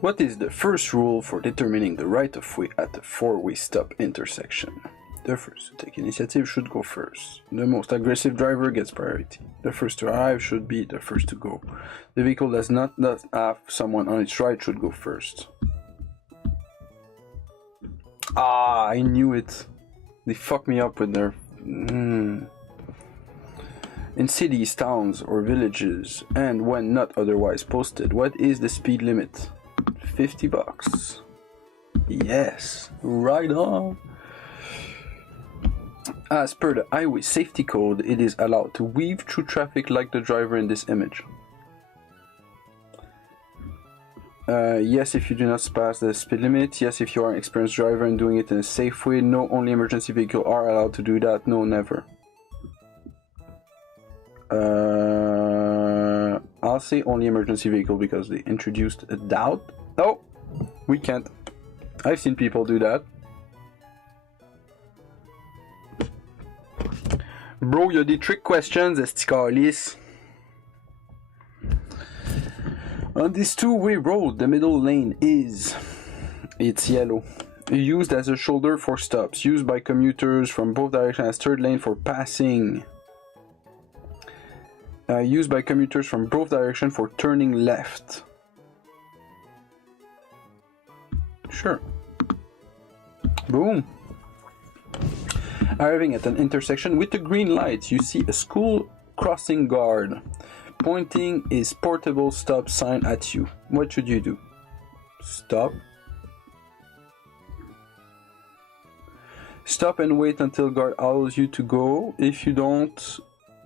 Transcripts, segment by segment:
What is the first rule for determining the right of way at a four-way stop intersection? The first to take initiative should go first. The most aggressive driver gets priority. The first to arrive should be the first to go. The vehicle does not have someone on its right should go first. Ah, I knew it. They fucked me up with their... In cities, towns, or villages, and when not otherwise posted, what is the speed limit? $50. Yes, right on. As per the highway safety code, it is allowed to weave through traffic like the driver in this image. Yes, if you do not pass the speed limit. Yes, if you are an experienced driver and doing it in a safe way. No, only emergency vehicles are allowed to do that. No, never. I'll say only emergency vehicle because they introduced a doubt. Oh, we can't. I've seen people do that. Bro, y'a des trick questions, esti calice. On this two-way road, the middle lane it's yellow. Used as a shoulder for stops. Used by commuters from both directions as third lane for passing. Used by commuters from both directions for turning left. Sure. Boom. Arriving at an intersection with a green light, you see a school crossing guard pointing his portable stop sign at you. What should you do? Stop. Stop and wait until guard allows you to go. If you don't,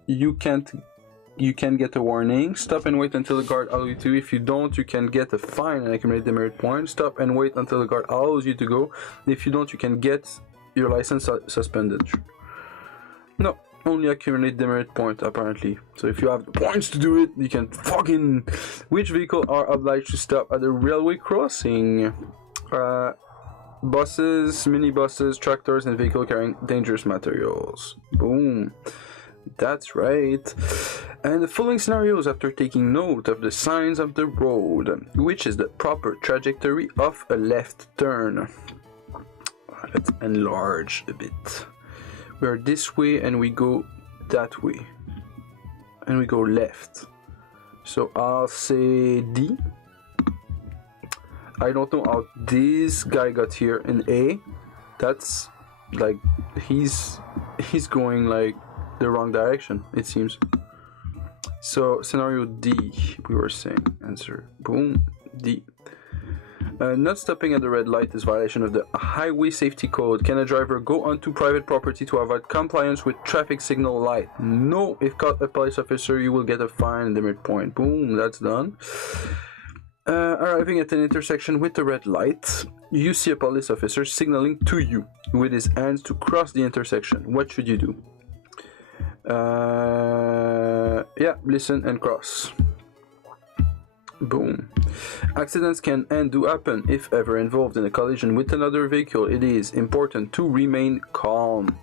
you can get a warning. Stop and wait until the guard allows you to. If you don't, you can get a fine and accumulate demerit points. Stop and wait until the guard allows you to go. If you don't, you can get your license suspended. No, only accumulate demerit point apparently. So if you have the points to do it, you can fucking... Which vehicle are obliged to stop at a railway crossing? Buses, minibuses, tractors, and vehicles carrying dangerous materials. Boom. That's right. And the following scenarios after taking note of the signs of the road, which is the proper trajectory of a left turn. Let's enlarge a bit. We are this way and we go that way. And we go left. So I'll say D. I don't know how this guy got here in A. That's like he's going like the wrong direction, it seems. So scenario D, we were saying. Answer. Boom. D. Not stopping at the red light is violation of the highway safety code. Can a driver go onto private property to avoid compliance with traffic signal light? No. If caught a police officer, you will get a fine and demerit point. Boom. That's done. Arriving at an intersection with the red light, you see a police officer signaling to you with his hands to cross the intersection. What should you do? Yeah, listen and cross. Boom. Accidents can and do happen if ever involved in a collision with another vehicle. It is important to remain calm.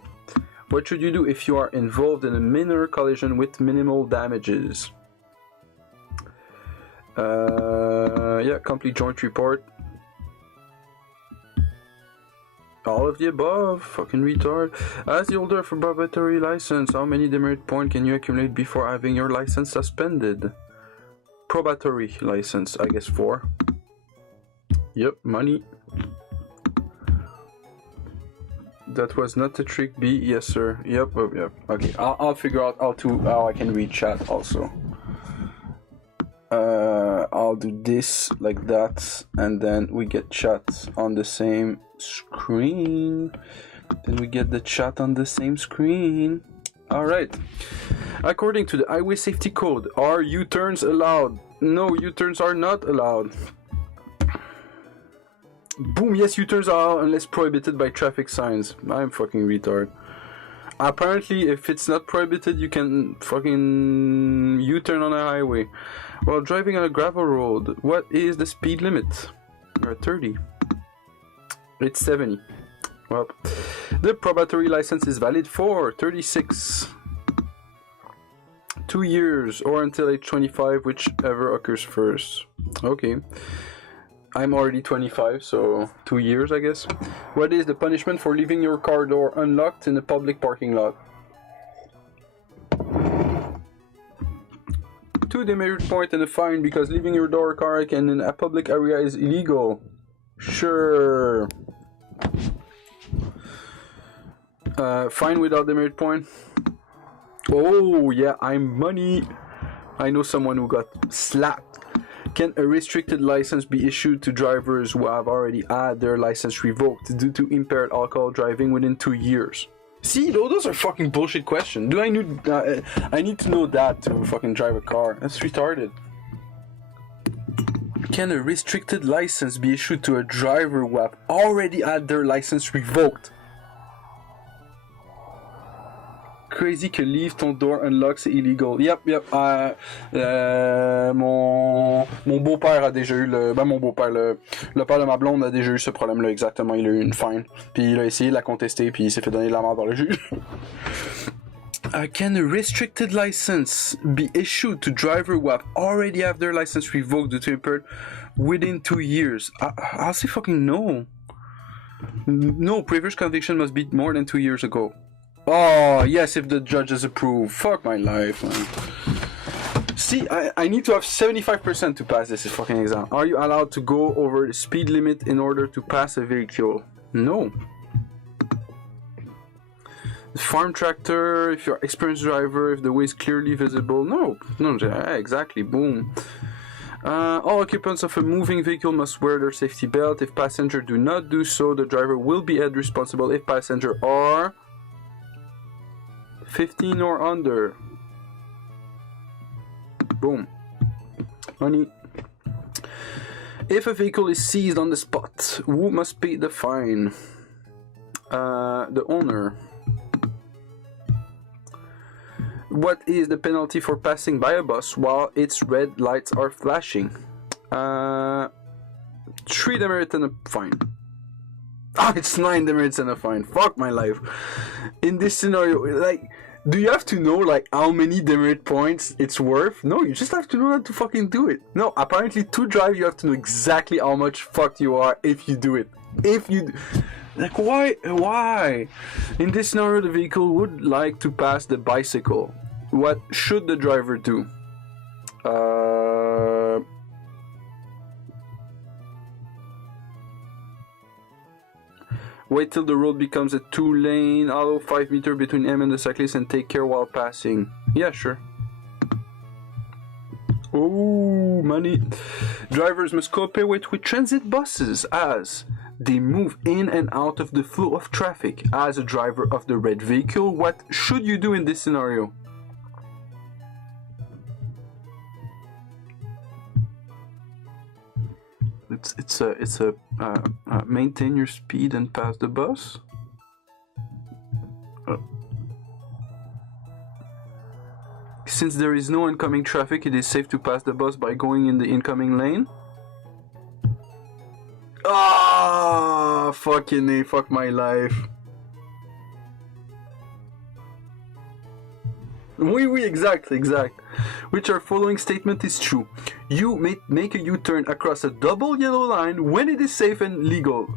What should you do if you are involved in a minor collision with minimal damages? Yeah, complete joint report. All of the above, fucking retard. As the holder of a probatory license, how many demerit points can you accumulate before having your license suspended? Probatory license, I guess 4. Yep, money. That was not the trick B, yes sir. Yep, yep. Okay, I'll figure out how I can read chat also. I'll do this like that, and then we get chat on the same screen. Then we get the chat on the same screen. All right. According to the highway safety code, are U-turns allowed? No, U-turns are not allowed. Boom, yes, U-turns are allowed unless prohibited by traffic signs. I'm fucking retard. Apparently, if it's not prohibited, you can fucking U-turn on a highway. While driving on a gravel road, what is the speed limit? 30. It's 70. Well, the probatory license is valid for 36. 2 years or until age 25, whichever occurs first. Okay. I'm already 25, so 2 years, I guess. What is the punishment for leaving your car door unlocked in a public parking lot? 2 demerit point and a fine because leaving your door or car in a public area is illegal. Sure. Fine without demerit point. Oh yeah, I'm money. I know someone who got slapped. Can a restricted license be issued to drivers who have already had their license revoked due to impaired alcohol driving within 2 years? See, those are fucking bullshit questions. Do I need to know that to fucking drive a car? That's retarded. Can a restricted license be issued to a driver who have already had their license revoked? Crazy que leave ton door unlocked, c'est illegal. Yep. Mon beau-père a déjà eu mon beau-père, le père de ma blonde a déjà eu ce problème-là, exactement. Il a eu une fine. Puis il a essayé de la contester, puis il s'est fait donner de la merde par le juge. Can a restricted license be issued to driver who already have their license revoked due to impaired within 2 years? I'll say fucking no. No, previous conviction must be more than 2 years ago. Oh, yes, if the judges approve. Fuck my life, man. See, I need to have 75% to pass this fucking exam. Are you allowed to go over the speed limit in order to pass a vehicle? No. The farm tractor, if you're an experienced driver, if the way is clearly visible. No, exactly, boom. All occupants of a moving vehicle must wear their safety belt. If passengers do not do so, the driver will be held responsible if passengers are 15 or under. Boom. Money. If a vehicle is seized on the spot, who must pay the fine? The owner. What is the penalty for passing by a bus while its red lights are flashing? 3 demerits and a fine. It's 9 demerits and a fine. Fuck my life. In this scenario, like, do you have to know, like, how many demerit points it's worth? No, you just have to know how to fucking do it. No, apparently to drive, you have to know exactly how much fucked you are if you do it. Like, why? In this scenario, the vehicle would like to pass the bicycle. What should the driver do? Wait till the road becomes a 2-lane, allow 5 meters between him and the cyclist and take care while passing. Yeah, sure. Oh, money. Drivers must cooperate with transit buses as they move in and out of the flow of traffic. As a driver of the red vehicle, what should you do in this scenario? It's a maintain your speed and pass the bus. Since there is no oncoming traffic, it is safe to pass the bus by going in the incoming lane. Ah, fucking A, fuck my life. Oui, exact. Which our following statement is true. You may make a U-turn across a double yellow line when it is safe and legal.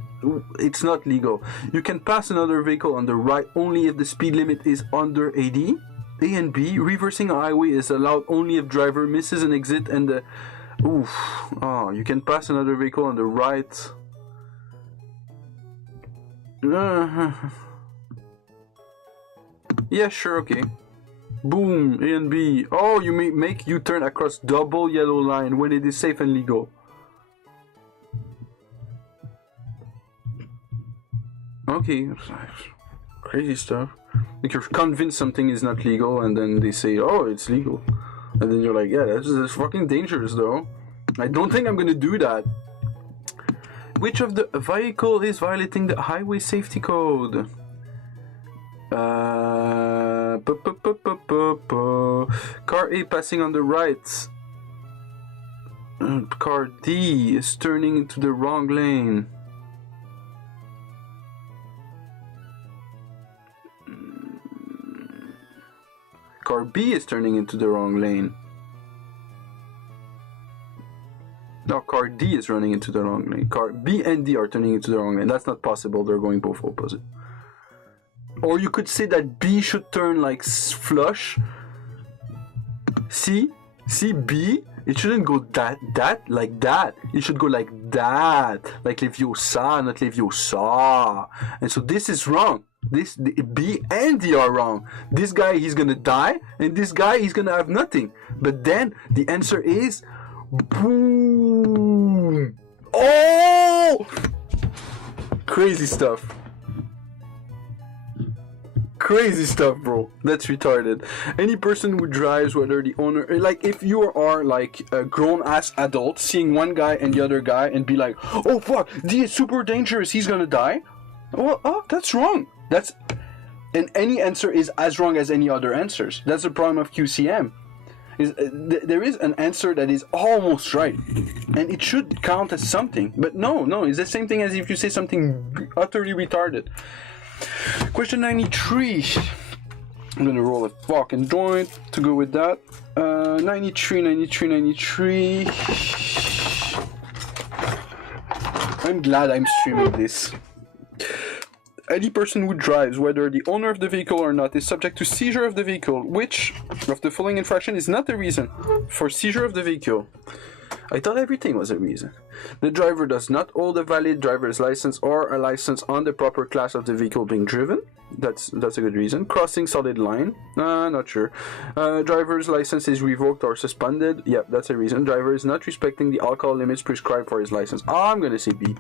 It's not legal. You can pass another vehicle on the right only if the speed limit is under 80. A and B, reversing a highway is allowed only if driver misses an exit and the... Oof. Oh, you can pass another vehicle on the right. Yeah, sure, okay. Boom, A and B. Oh, you may make U-turn across double yellow line when it is safe and legal. Okay, crazy stuff. Like you're convinced something is not legal, and then they say, "Oh, it's legal," and then you're like, "Yeah, that's fucking dangerous, though. I don't think I'm gonna do that." Which of the vehicle is violating the highway safety code? Car A passing on the right. Car D is turning into the wrong lane. Car B is turning into the wrong lane. No, car D is running into the wrong lane. Car B and D are turning into the wrong lane. That's not possible. They're going both opposite. Or you could say that B should turn like flush. C, B. It shouldn't go like that. It should go like that. Like Leviosa, not Leviosa. And so this is wrong. B and D are wrong. This guy, he's gonna die, and this guy, he's gonna have nothing. But then the answer is boom. Oh, crazy stuff. Crazy stuff, bro. That's retarded. Any person who drives, whether the owner, like if you are like a grown-ass adult seeing one guy and the other guy and be like, oh fuck, D is super dangerous, he's gonna die. Well, oh, that's wrong. And any answer is as wrong as any other answers. That's the problem of QCM. There is an answer that is almost right, and it should count as something. But no, it's the same thing as if you say something utterly retarded. Question 93. I'm gonna roll a fucking joint to go with that. 93. I'm glad I'm streaming this. Any person who drives, whether the owner of the vehicle or not, is subject to seizure of the vehicle. Which of the following infraction is not the reason for seizure of the vehicle? I thought everything was a reason. The driver does not hold a valid driver's license or a license on the proper class of the vehicle being driven. That's a good reason. Crossing solid line. Not sure. Driver's license is revoked or suspended. Yep, that's a reason. Driver is not respecting the alcohol limits prescribed for his license. I'm gonna say B.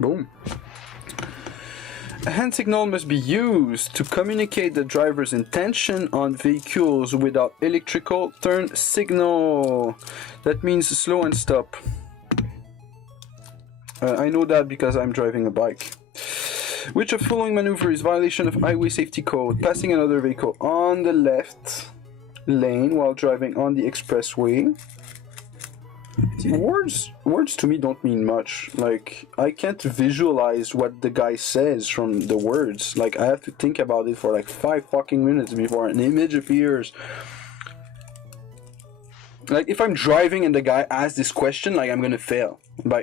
Boom. A hand signal must be used to communicate the driver's intention on vehicles without electrical turn signal. That means slow and stop. I know that because I'm driving a bike. Which of the following maneuver is violation of highway safety code? Passing another vehicle on the left lane while driving on the expressway. Words to me don't mean much. Like, I can't visualize what the guy says from the words. Like, I have to think about it for like 5 fucking minutes before an image appears. Like, if I'm driving and the guy asks this question, like, I'm gonna fail.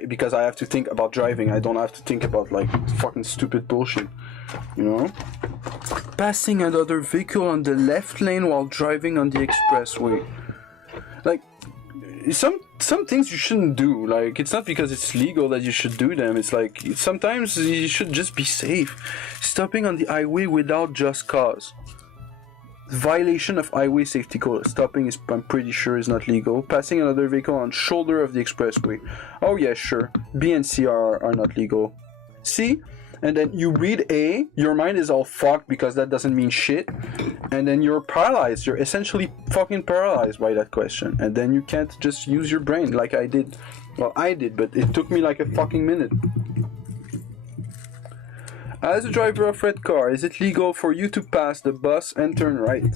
Because I have to think about driving. I don't have to think about, like, fucking stupid bullshit. You know? Passing another vehicle on the left lane while driving on the expressway. Like, some things you shouldn't do. Like, it's not because it's legal that you should do them. It's like, sometimes you should just be safe. Stopping on the highway without just cause. Violation of highway safety code. Stopping is, I'm pretty sure, is not legal. Passing another vehicle on shoulder of the expressway. Oh yeah, sure. B and C are not legal. C? And then you read A, your mind is all fucked because that doesn't mean shit. And then you're paralyzed. You're essentially fucking paralyzed by that question. And then you can't just use your brain like I did. Well, I did, but it took me like a fucking minute. As a driver of red car, is it legal for you to pass the bus and turn right?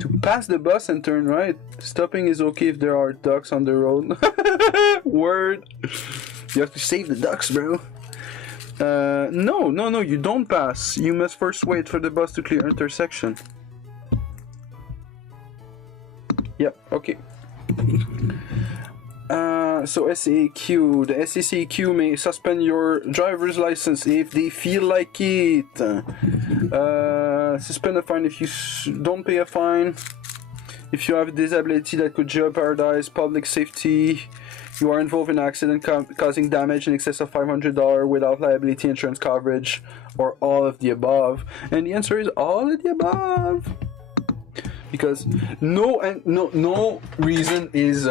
To pass the bus and turn right? Stopping is okay if there are ducks on the road. Word. You have to save the ducks, bro. No, you don't pass. You must first wait for the bus to clear intersection. Yep, okay. So SAQ, the SAQ may suspend your driver's license if they feel like it. Suspend a fine if you don't pay a fine. If you have a disability that could jeopardize public safety, you are involved in an accident causing damage in excess of $500 without liability insurance coverage, or all of the above. And the answer is all of the above. Because no reason is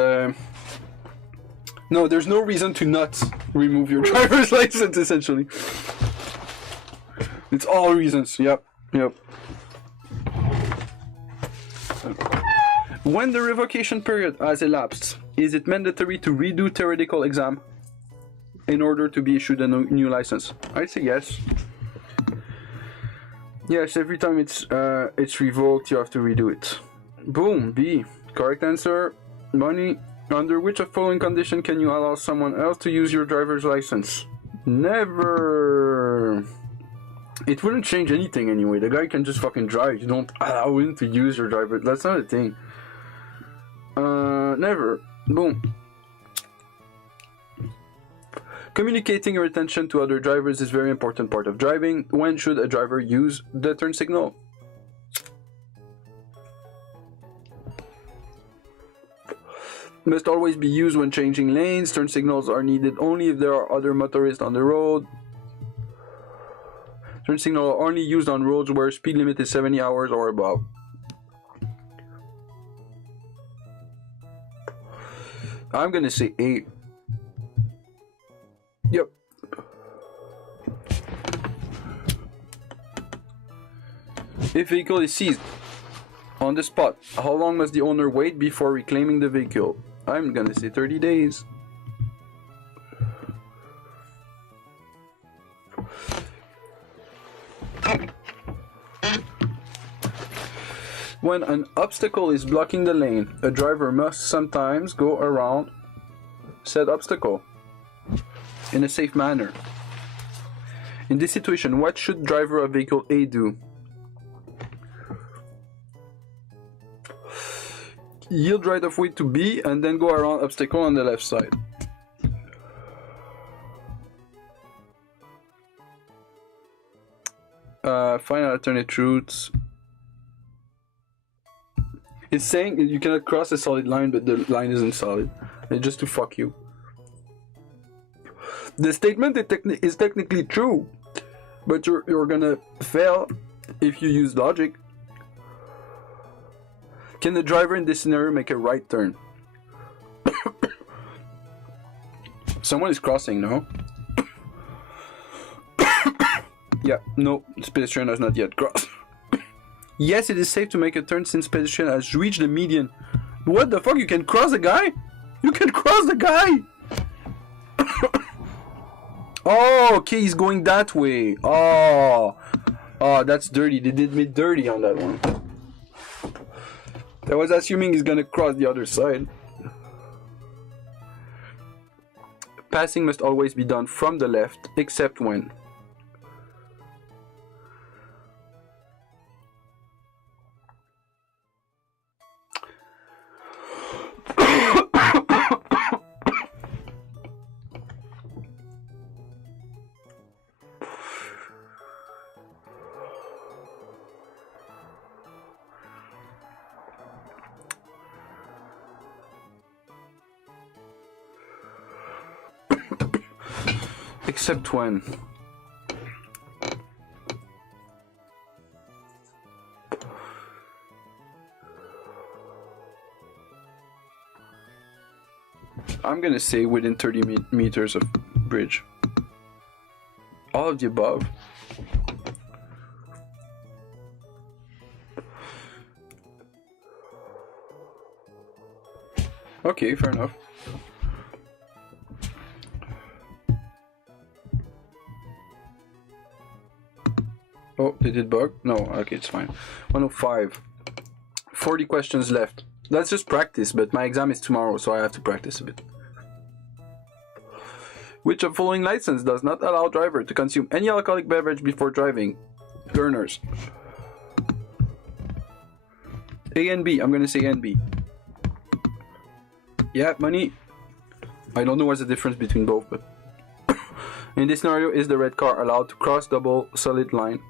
no, there's no reason to not remove your driver's license, essentially. It's all reasons. Yep. When the revocation period has elapsed, is it mandatory to redo theoretical exam in order to be issued a new license? I'd say yes. Yes, every time it's revoked, you have to redo it. Boom. B. Correct answer. Money. Under which of following condition can you allow someone else to use your driver's license? Never. It wouldn't change anything anyway. The guy can just fucking drive. You don't allow him to use your driver. That's not a thing. Never. Boom. Communicating your attention to other drivers is a very important part of driving. When should a driver use the turn signal? Must always be used when changing lanes. Turn signals are needed only if there are other motorists on the road. Turn signals are only used on roads where speed limit is 70 hours or above. I'm gonna say 8. Yep. If vehicle is seized on the spot, how long must the owner wait before reclaiming the vehicle? I'm gonna say 30 days. When an obstacle is blocking the lane, a driver must sometimes go around said obstacle in a safe manner. In this situation, what should driver of vehicle A do? Yield right of way to B and then go around obstacle on the left side. Find alternate routes. It's saying you cannot cross a solid line, but the line isn't solid. It's just to fuck you. The statement is technically true, but you're gonna fail if you use logic. Can the driver in this scenario make a right turn? Someone is crossing, no? Yeah, no, this pedestrian has not yet crossed. Yes, it is safe to make a turn since pedestrian has reached the median. What the fuck? You can cross the guy? You can cross the guy! Oh, okay, he's going that way. Oh, that's dirty. They did me dirty on that one. I was assuming he's gonna cross the other side. Passing must always be done from the left, except when. Except when. I'm gonna say within 30 meters of bridge. All of the above. Okay, fair enough. Oh, they did bug? No, okay, it's fine. 105. 40 questions left. That's just practice, but my exam is tomorrow, so I have to practice a bit. Which of following license does not allow driver to consume any alcoholic beverage before driving? Learners. A and B. I'm gonna say A and B. Yeah, money. I don't know what's the difference between both, but in this scenario, is the red car allowed to cross double solid line?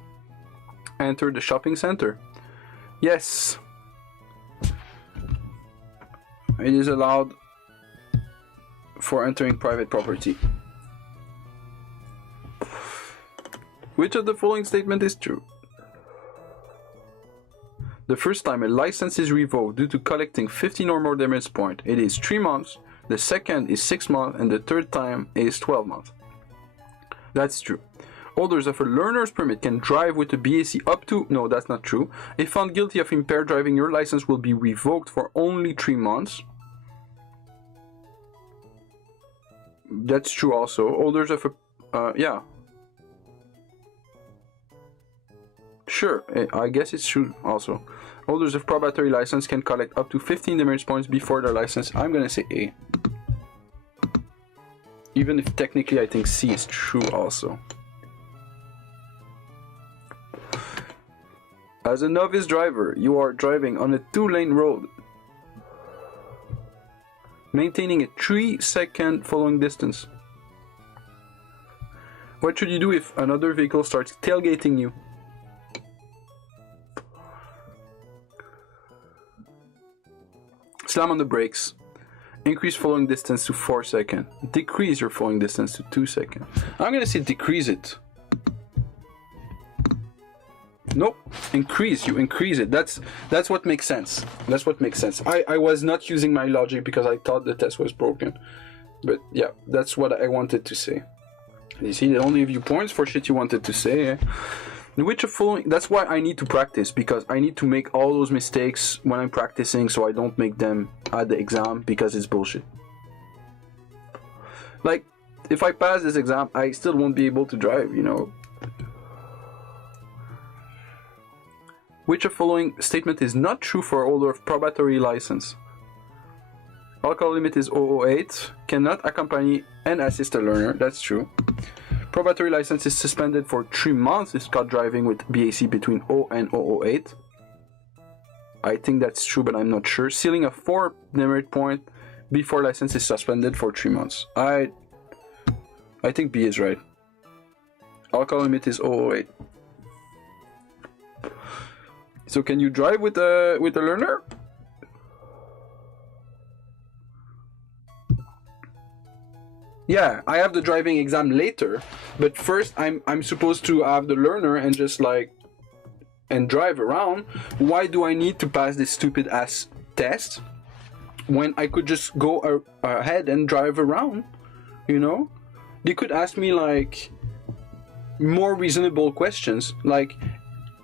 Enter the shopping center. Yes. it is allowed for entering private property. Which of the following statement is true? The first time a license is revoked due to collecting 15 or more demerits points, it is 3 months, the second is 6 months, and the third time is 12 months. That's true. Holders of a learner's permit can drive with a BAC up to... No, that's not true. If found guilty of impaired driving, your license will be revoked for only 3 months. That's true also. Holders of a... yeah. Sure, I guess it's true also. Holders of probatory license can collect up to 15 demerits points before their license. I'm gonna say A. Even if technically I think C is true also. As a novice driver, you are driving on a 2-lane road, maintaining a 3-second following distance. What should you do if another vehicle starts tailgating you? Slam on the brakes. Increase following distance to 4 seconds. Decrease your following distance to 2 seconds. I'm gonna say decrease it. Nope. Increase. You increase it. That's what makes sense. That's what makes sense. I was not using my logic because I thought the test was broken. But yeah, that's what I wanted to say. You see, they only give you points for shit you wanted to say. Eh? Which of following... That's why I need to practice, because I need to make all those mistakes when I'm practicing so I don't make them at the exam, because it's bullshit. Like, if I pass this exam, I still won't be able to drive, you know. Which of following statement is not true for a holder of probatory license? Alcohol limit is 008, cannot accompany and assist a learner, that's true. Probatory license is suspended for 3 months if caught driving with BAC between 0 and 008. I think that's true, but I'm not sure. Sealing a 4 demerit point before license is suspended for 3 months. I think B is right. Alcohol limit is 008. So can you drive with a learner? Yeah, I have the driving exam later, but first I'm supposed to have the learner and just like and drive around. Why do I need to pass this stupid ass test when I could just go ahead and drive around? You know, they could ask me like more reasonable questions, like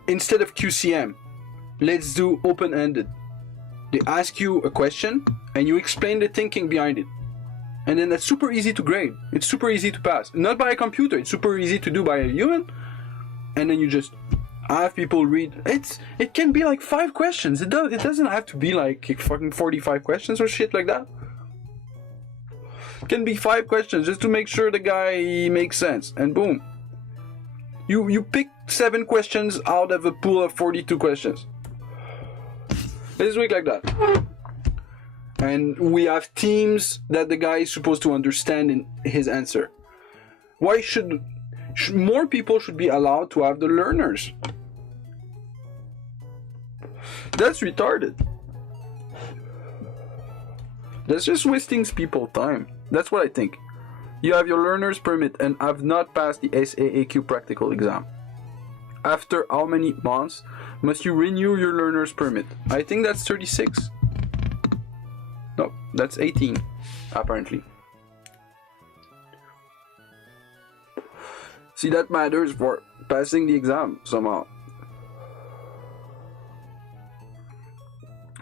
instead of QCM, let's do open-ended. They ask you a question and you explain the thinking behind it. And then that's super easy to grade. It's super easy to pass. Not by a computer, it's super easy to do by a human. And then you just have people read. It can be like 5 questions. It doesn't have to be like fucking 45 questions or shit like that. It can be 5 questions just to make sure the guy makes sense. And boom. You pick 7 questions out of a pool of 42 questions. This week like that. And we have teams that the guy is supposed to understand in his answer. Why should more people should be allowed to have the learners? That's retarded. That's just wasting people's time. That's what I think. You have your learner's permit and have not passed the SAAQ practical exam. After how many months must you renew your learner's permit? I think that's 36. No, that's 18, apparently. See, that matters for passing the exam somehow.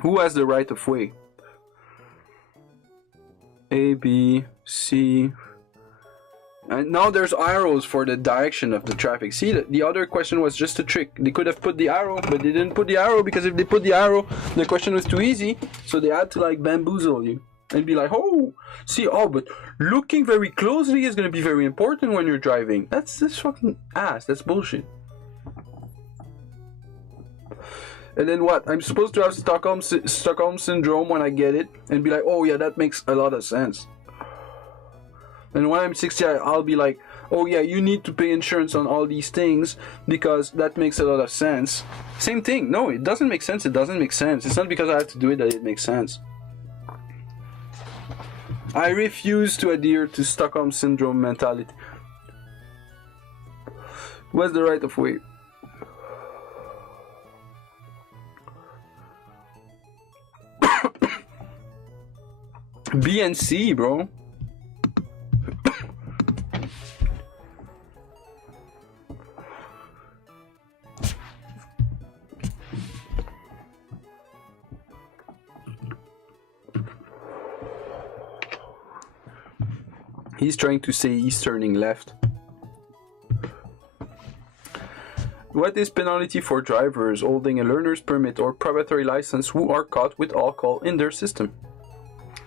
Who has the right of way? A, B, C. And now there's arrows for the direction of the traffic. See, the other question was just a trick. They could have put the arrow, but they didn't put the arrow because if they put the arrow, the question was too easy. So they had to like bamboozle you and be like, oh, see, oh, but looking very closely is going to be very important when you're driving. That's fucking ass. That's bullshit. And then what? I'm supposed to have Stockholm syndrome when I get it and be like, oh yeah, that makes a lot of sense. And when I'm 60, I'll be like, oh yeah, you need to pay insurance on all these things because that makes a lot of sense. Same thing. No, it doesn't make sense. It doesn't make sense. It's not because I have to do it that it makes sense. I refuse to adhere to Stockholm Syndrome mentality. What's the right of way? B and C, bro. He's trying to say he's turning left. What is penalty for drivers holding a learner's permit or proprietary license who are caught with alcohol in their system?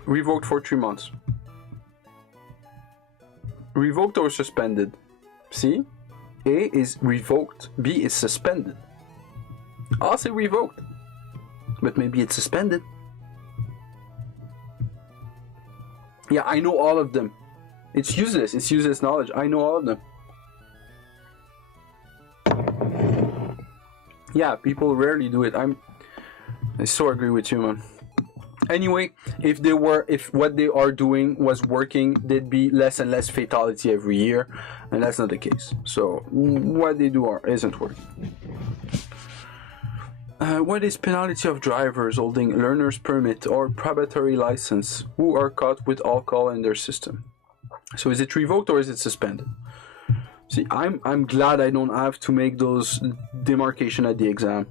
Revoked for 3 months. Revoked or suspended? See? A is revoked, B is suspended. I'll say revoked, but maybe it's suspended. Yeah, I know all of them. It's useless knowledge. I know all of them. Yeah, people rarely do it. I so agree with you, man. Anyway, if what they are doing was working, there'd be less and less fatality every year, and that's not the case. So what they do isn't working. What is penalty of drivers holding learner's permit or proprietary license who are caught with alcohol in their system? So is it revoked or is it suspended? See, I'm glad I don't have to make those demarcation at the exam.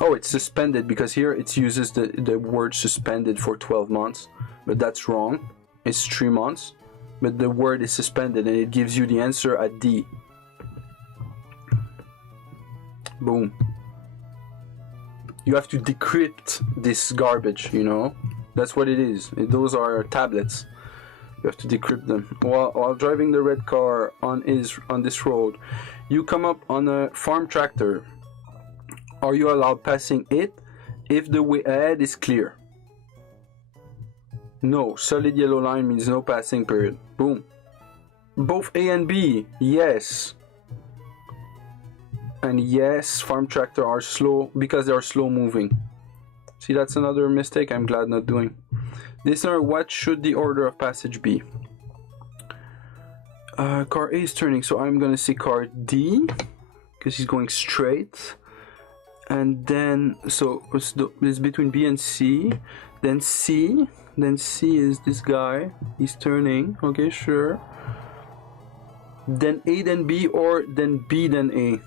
Oh, it's suspended because here it uses the word suspended for 12 months, but that's wrong. It's 3 months, but the word is suspended and it gives you the answer at D. Boom. You have to decrypt this garbage, you know? That's what it is. Those are tablets. You have to decrypt them. While driving the red car on this road, you come up on a farm tractor. Are you allowed passing it if the way ahead is clear? No. Solid yellow line means no passing, period. Boom. Both A and B, yes. And yes, farm tractor are slow because they are slow moving. See, that's another mistake I'm glad not doing. Listener, what should the order of passage be? Car A is turning, so I'm gonna say car D because he's going straight. And then, so it's between B and C. Then C is this guy. He's turning. Okay, sure. Then A, then B, or then B, then A.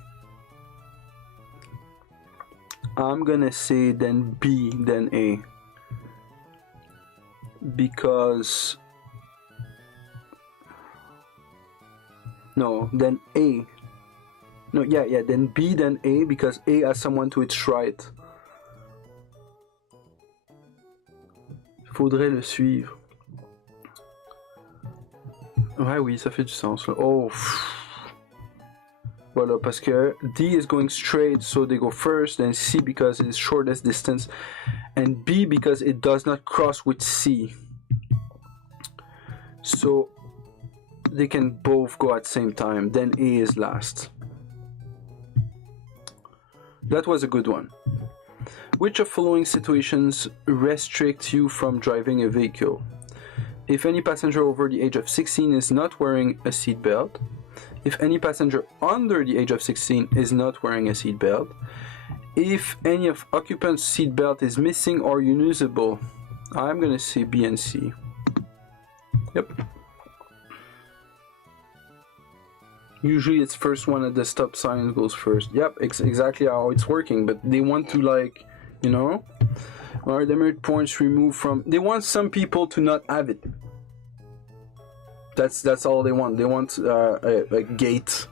I'm gonna say then B, then A. Because... No, then A. No, yeah, then B, then A, because A has someone to its right. Faudrait le suivre. Ouais, oui, ça fait du sens. Là. Oh. Voilà, parce que D is going straight, so they go first, then C because it is shortest distance, and B because it does not cross with C. So they can both go at the same time, then A is last. That was a good one. Which of following situations restrict you from driving a vehicle? If any passenger over the age of 16 is not wearing a seatbelt, if any passenger under the age of 16 is not wearing a seatbelt, if any of occupant's seatbelt is missing or unusable, I'm gonna say B and C. Yep. Usually it's first one at the stop sign goes first. Yep, exactly how it's working, but they want to, like, you know, or demerit points removed from, they want some people to not have it. That's all they want. They want a gate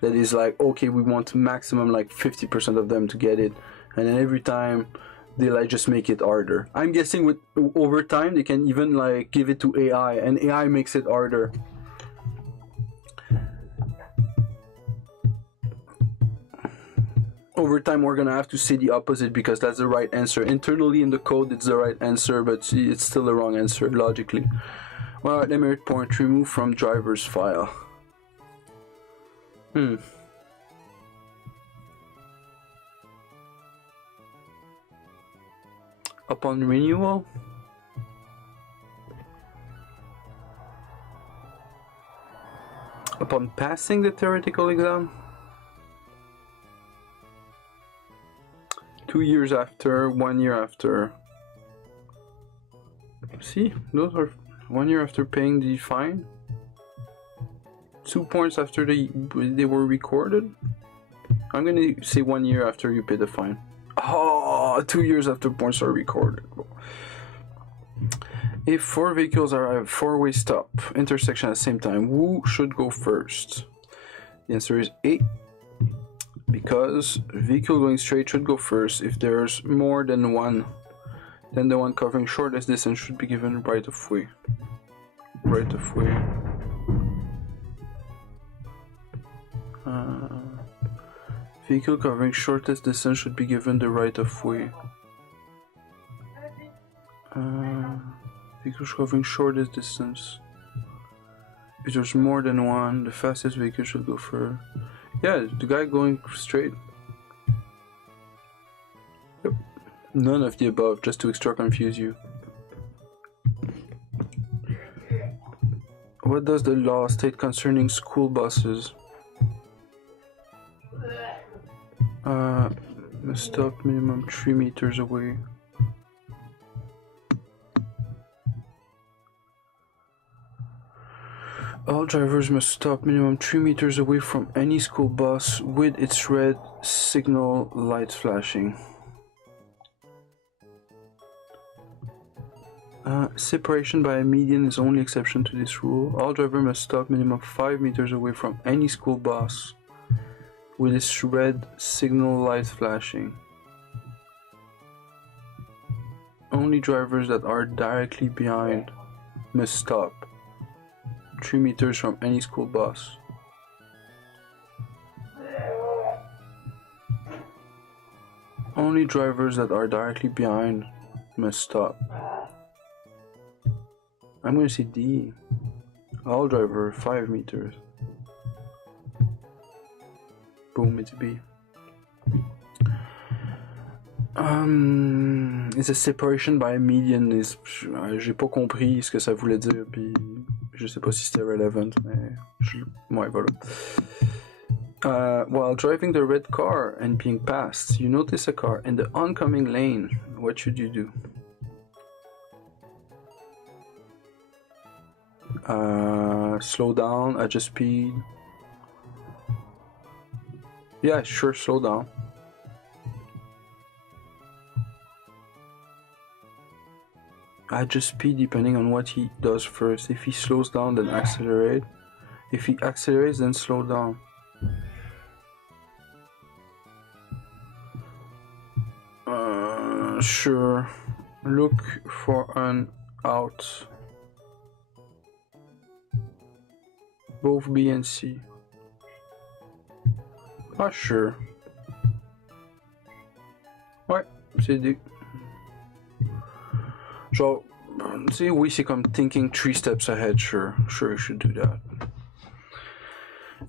that is like, okay, we want maximum like 50% of them to get it, and then every time they like just make it harder. I'm guessing with over time they can even like give it to AI, and AI makes it harder. Over time we're gonna have to say the opposite because that's the right answer. Internally in the code it's the right answer, but it's still the wrong answer logically. Well, demerit point removed from driver's file. Upon renewal, upon passing the theoretical exam, 2 years after, 1 year after. See, those are 1 year after paying the fine, 2 points after they were recorded. I'm gonna say 1 year after you pay the fine. Oh, 2 years after points are recorded. If 4 vehicles are at a 4-way stop intersection at the same time, who should go first? The answer is A, because a vehicle going straight should go first. If there's more than one, then the one covering shortest distance should be given right of way. Right of way. Vehicle covering shortest distance should be given the right of way. Vehicle covering shortest distance. If there's more than one, the fastest vehicle should go first. Yeah, the guy going straight. Yep. None of the above, just to extra confuse you. What does the law state concerning school buses? Must stop minimum 3 meters away. All drivers must stop minimum 3 meters away from any school bus with its red signal lights flashing. Separation by a median is only exception to this rule. All drivers must stop minimum 5 meters away from any school bus with its red signal lights flashing. Only drivers that are directly behind must stop 3 meters from any school bus. Only drivers that are directly behind must stop. I'm gonna say D. All driver 5 meters. Boom, it's B. It's a separation by a median. J'ai pas compris ce que ça voulait dire, puis je sais pas si c'était relevant, mais ouais, voilà. While driving the red car and being passed, you notice a car in the oncoming lane. What should you do? Slow down, adjust speed. Yeah, sure, slow down. Adjust speed depending on what he does first. If he slows down, then accelerate. If he accelerates, then slow down. Sure. Look for an out. Both B and C. Ah, sure. Ouais, c'est D. Genre, see, we see comme thinking 3 steps ahead. Sure, you should do that.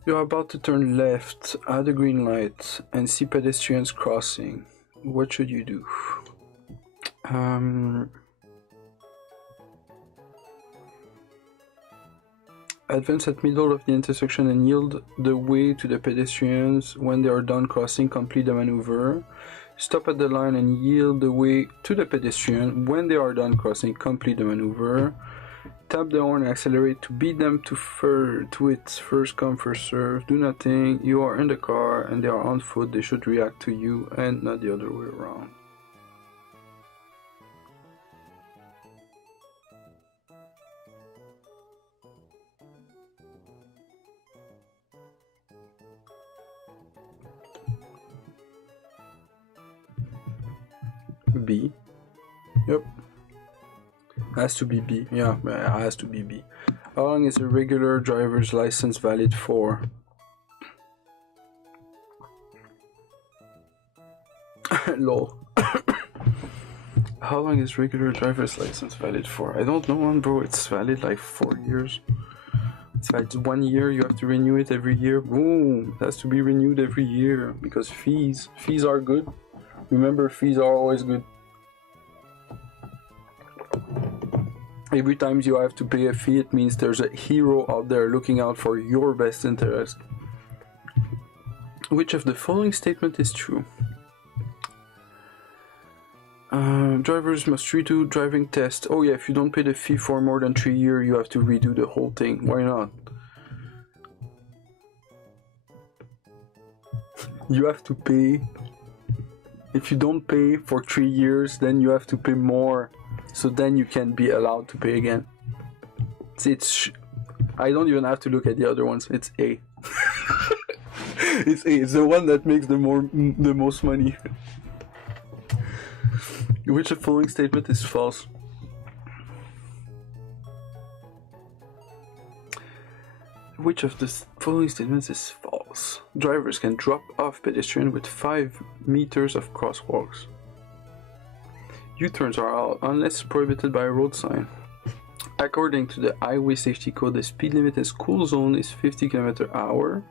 You're about to turn left at the green light and see pedestrians crossing. What should you do? Advance at middle of the intersection and yield the way to the pedestrians. When they are done crossing, complete the maneuver. Stop at the line and yield the way to the pedestrian. When they are done crossing, complete the maneuver. Tap the horn and accelerate to beat them to its first come, first serve. Do nothing. You are in the car and they are on foot. They should react to you and not the other way around. B. Yep. Has to be B. Yeah, it has to be B. How long is a regular driver's license valid for? Lol. How long is regular driver's license valid for? I don't know, one, bro. It's valid like 4 years. It's valid 1 year. You have to renew it every year. Boom. It has to be renewed every year because fees are good. Remember, fees are always good. Every time you have to pay a fee, it means there's a hero out there looking out for your best interest. Which of the following statement is true? Drivers must redo driving test. Oh yeah, if you don't pay the fee for more than 3 years, you have to redo the whole thing. Why not? You have to pay. If you don't pay for 3 years, then you have to pay more. So then you can be allowed to pay again. I don't even have to look at the other ones. It's A. It's A. It's the one that makes the most money. Which of the following statement is false? Which of the following statements is false? Drivers can drop off pedestrian with 5 meters of crosswalks. U-turns are allowed unless prohibited by a road sign. According to the Highway Safety Code, the speed limit in school zone is 50 km/h.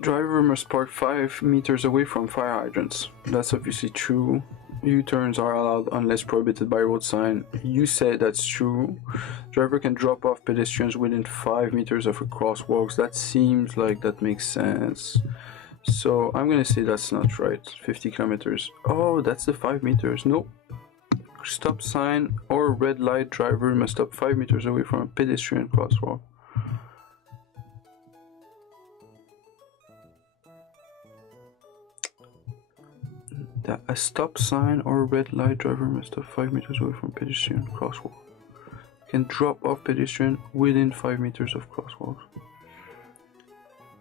Driver must park 5 meters away from fire hydrants. That's obviously true. U-turns are allowed unless prohibited by road sign. You said that's true. Driver can drop off pedestrians within 5 meters of a crosswalk. That seems like that makes sense. So I'm gonna say that's not right. 50 kilometers. Oh, that's the 5 meters. Nope. Stop sign or red light, driver must stop 5 meters away from a pedestrian crosswalk. A stop sign or red light, driver must stop 5 meters away from pedestrian crosswalk. Can drop off pedestrian within 5 meters of crosswalk.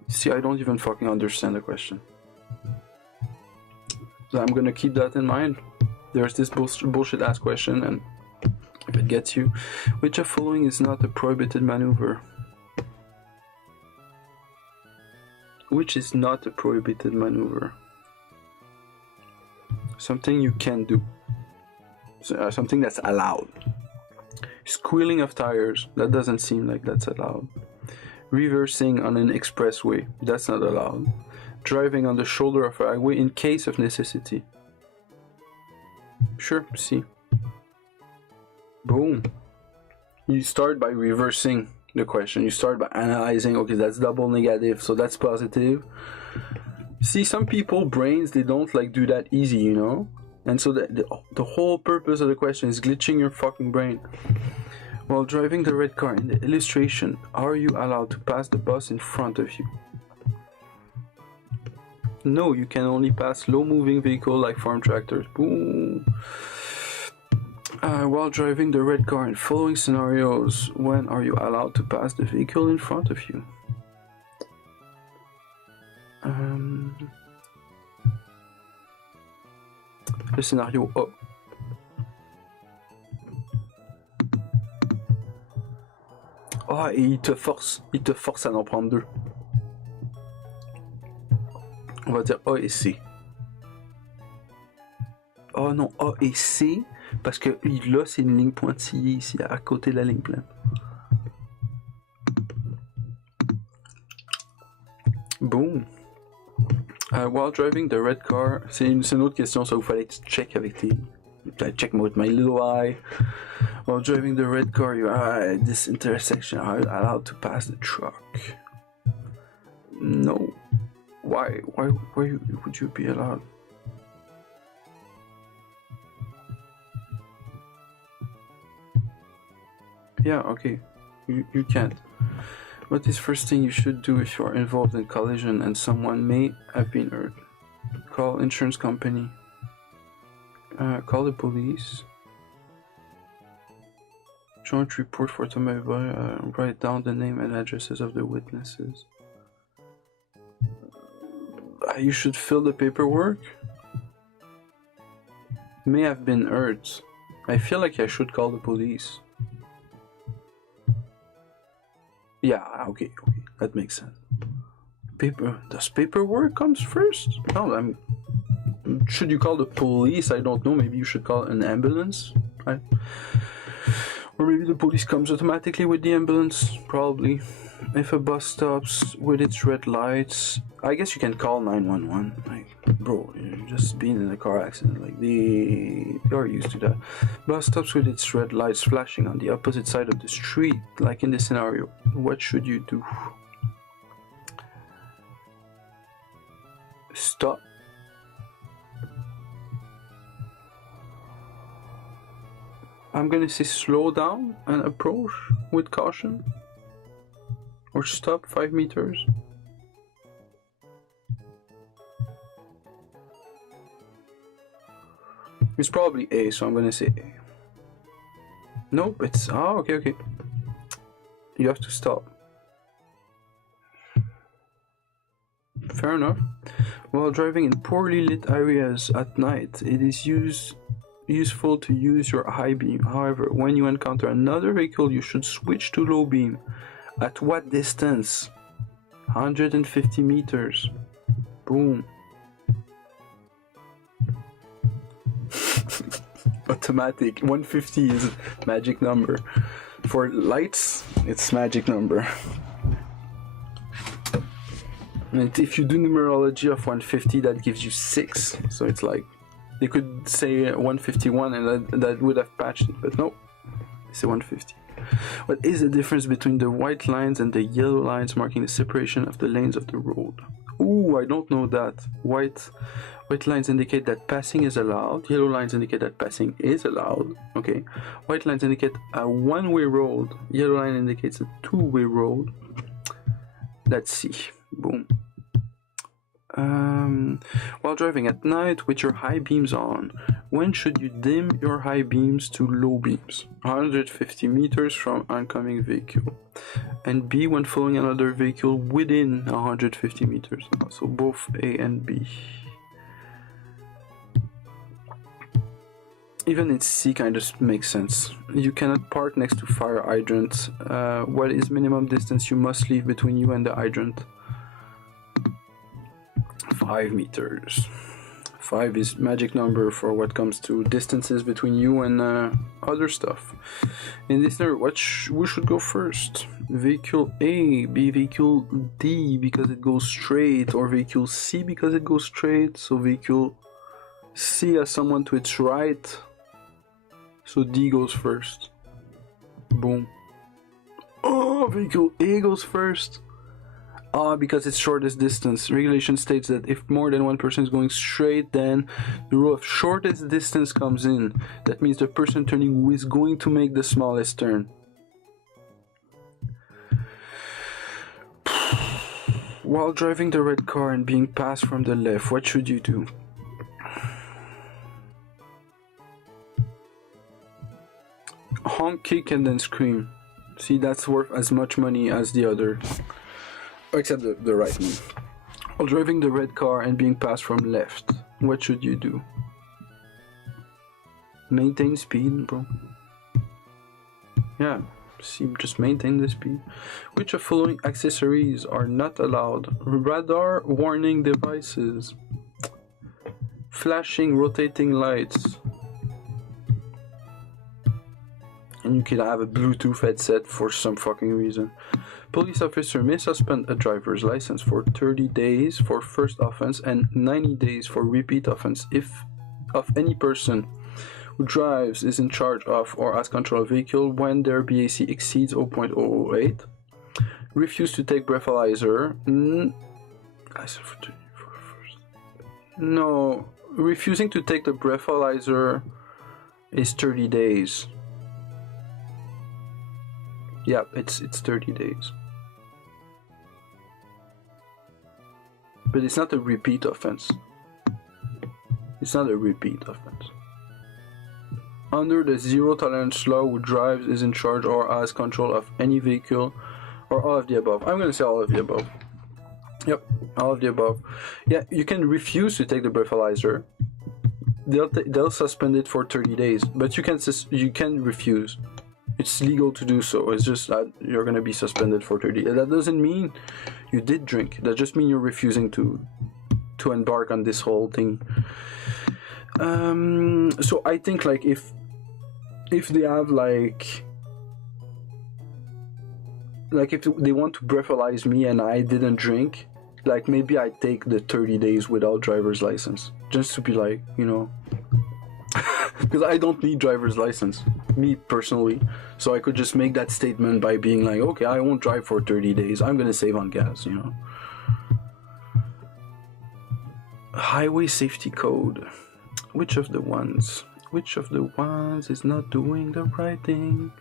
See, I don't even fucking understand the question. So I'm gonna keep that in mind. There's this bullshit ass question, and if it gets you, which of following is not a prohibited maneuver? Which is not a prohibited maneuver? Something you can do. Something that's allowed. Squealing of tires, that doesn't seem like that's allowed. Reversing on an expressway, that's not allowed. Driving on the shoulder of a highway in case of necessity. Sure, see. Boom. You start by reversing the question. You start by analyzing, okay, that's double negative, so that's positive. See, some people brains, they don't like do that easy, you know? And so the whole purpose of the question is glitching your fucking brain. While driving the red car in the illustration, are you allowed to pass the bus in front of you? No, you can only pass low-moving vehicle like farm tractors. Boom. While driving the red car in following scenarios, when are you allowed to pass the vehicle in front of you? Le scénario A. Ah, et il te force à en prendre 2. On va dire A et C. Oh non, A et C, parce que là c'est une ligne pointillée ici, à côté de la ligne pleine. Boom. While driving the red car, c'est une autre question, ça vous fallait que tu check avec tes... Check with my little eye. While driving the red car, you are at this intersection, are you allowed to pass the truck? No. Why would you be allowed? Yeah, okay. You can't. What is first thing you should do if you are involved in collision and someone may have been hurt? Call insurance company. Call the police. Joint report for automobile. Write down the name and addresses of the witnesses. You should fill the paperwork. May have been hurt. I feel like I should call the police. Yeah, okay, that makes sense. Does paperwork comes first? No, should you call the police? I don't know, maybe you should call an ambulance, right? Or maybe the police comes automatically with the ambulance, probably. If a bus stops with its red lights, I guess you can call 911. Like, bro, you're just being in a car accident. Like, they are used to that. Bus stops with its red lights flashing on the opposite side of the street, like in this scenario. What should you do? Stop. I'm gonna say slow down and approach with caution. Or stop 5 meters. It's probably A, so I'm gonna say A. Nope, it's... Oh, okay. You have to stop. Fair enough. While driving in poorly lit areas at night, it is useful to use your high beam. However, when you encounter another vehicle, you should switch to low beam. At what distance? 150 meters. Boom. Automatic. 150 is magic number. For lights, it's magic number. And if you do numerology of 150, that gives you 6. So it's like, they could say 151 and that would have patched it, but no, they say 150. What is the difference between the white lines and the yellow lines marking the separation of the lanes of the road? Ooh, I don't know that. White lines indicate that passing is allowed. Yellow lines indicate that passing is allowed. Okay. White lines indicate a one-way road. Yellow line indicates a two-way road. Let's see. Boom. While driving at night with your high beams on, when should you dim your high beams to low beams? 150 meters from oncoming vehicle. And B, when following another vehicle within 150 meters. So both A and B. Even in C kind of makes sense. You cannot park next to fire hydrant. What is minimum distance you must leave between you and the hydrant? 5 meters. 5 is magic number for what comes to distances between you and other stuff. In this scenario, who should go first? Vehicle A, B, vehicle D because it goes straight, or vehicle C because it goes straight. So vehicle C has someone to its right, so D goes first. Boom. Oh, vehicle A goes first. Because it's shortest distance. Regulation states that if more than one person is going straight, then the rule of shortest distance comes in. That means the person turning who is going to make the smallest turn. While driving the red car and being passed from the left, what should you do? Honk, kick, and then scream. See, that's worth as much money as the other. Except the right one. While driving the red car and being passed from left, what should you do? Maintain speed, bro. Yeah, see, just maintain the speed. Which of following accessories are not allowed? Radar warning devices. Flashing rotating lights. And you can have a Bluetooth headset for some fucking reason. Police officer may suspend a driver's license for 30 days for first offense and 90 days for repeat offense if any person who drives is in charge of or has control of vehicle when their BAC exceeds 0.008. Refuse to take breathalyzer. No, refusing to take the breathalyzer is 30 days. Yeah, it's 30 days. But it's not a repeat offense. It's not a repeat offense. Under the zero tolerance law, who drives is in charge or has control of any vehicle, or all of the above. I'm gonna say all of the above. Yep, all of the above. Yeah, you can refuse to take the breathalyzer. They'll suspend it for 30 days, but you can refuse. It's legal to do so. It's just that you're gonna be suspended for 30 days. That doesn't mean you did drink. That just means you're refusing to embark on this whole thing. So I think like if they have like like if they want to breathalyze me and I didn't drink, like maybe I take the 30 days without driver's license, just to be like, you know, because I don't need driver's license, me personally, so I could just make that statement by being like, okay, I won't drive for 30 days, I'm gonna save on gas, you know. Highway safety code. Which of the ones is not doing the right thing?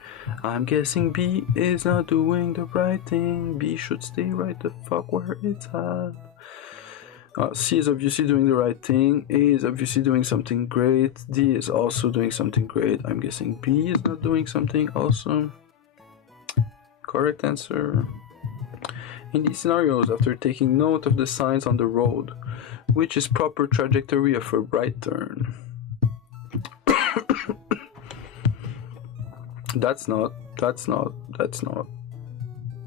I'm guessing B is not doing the right thing. B should stay right the fuck where it's at. C is obviously doing the right thing. A is obviously doing something great. D is also doing something great. I'm guessing B is not doing something awesome. Correct answer. In these scenarios, after taking note of the signs on the road, which is proper trajectory of a right turn? That's not.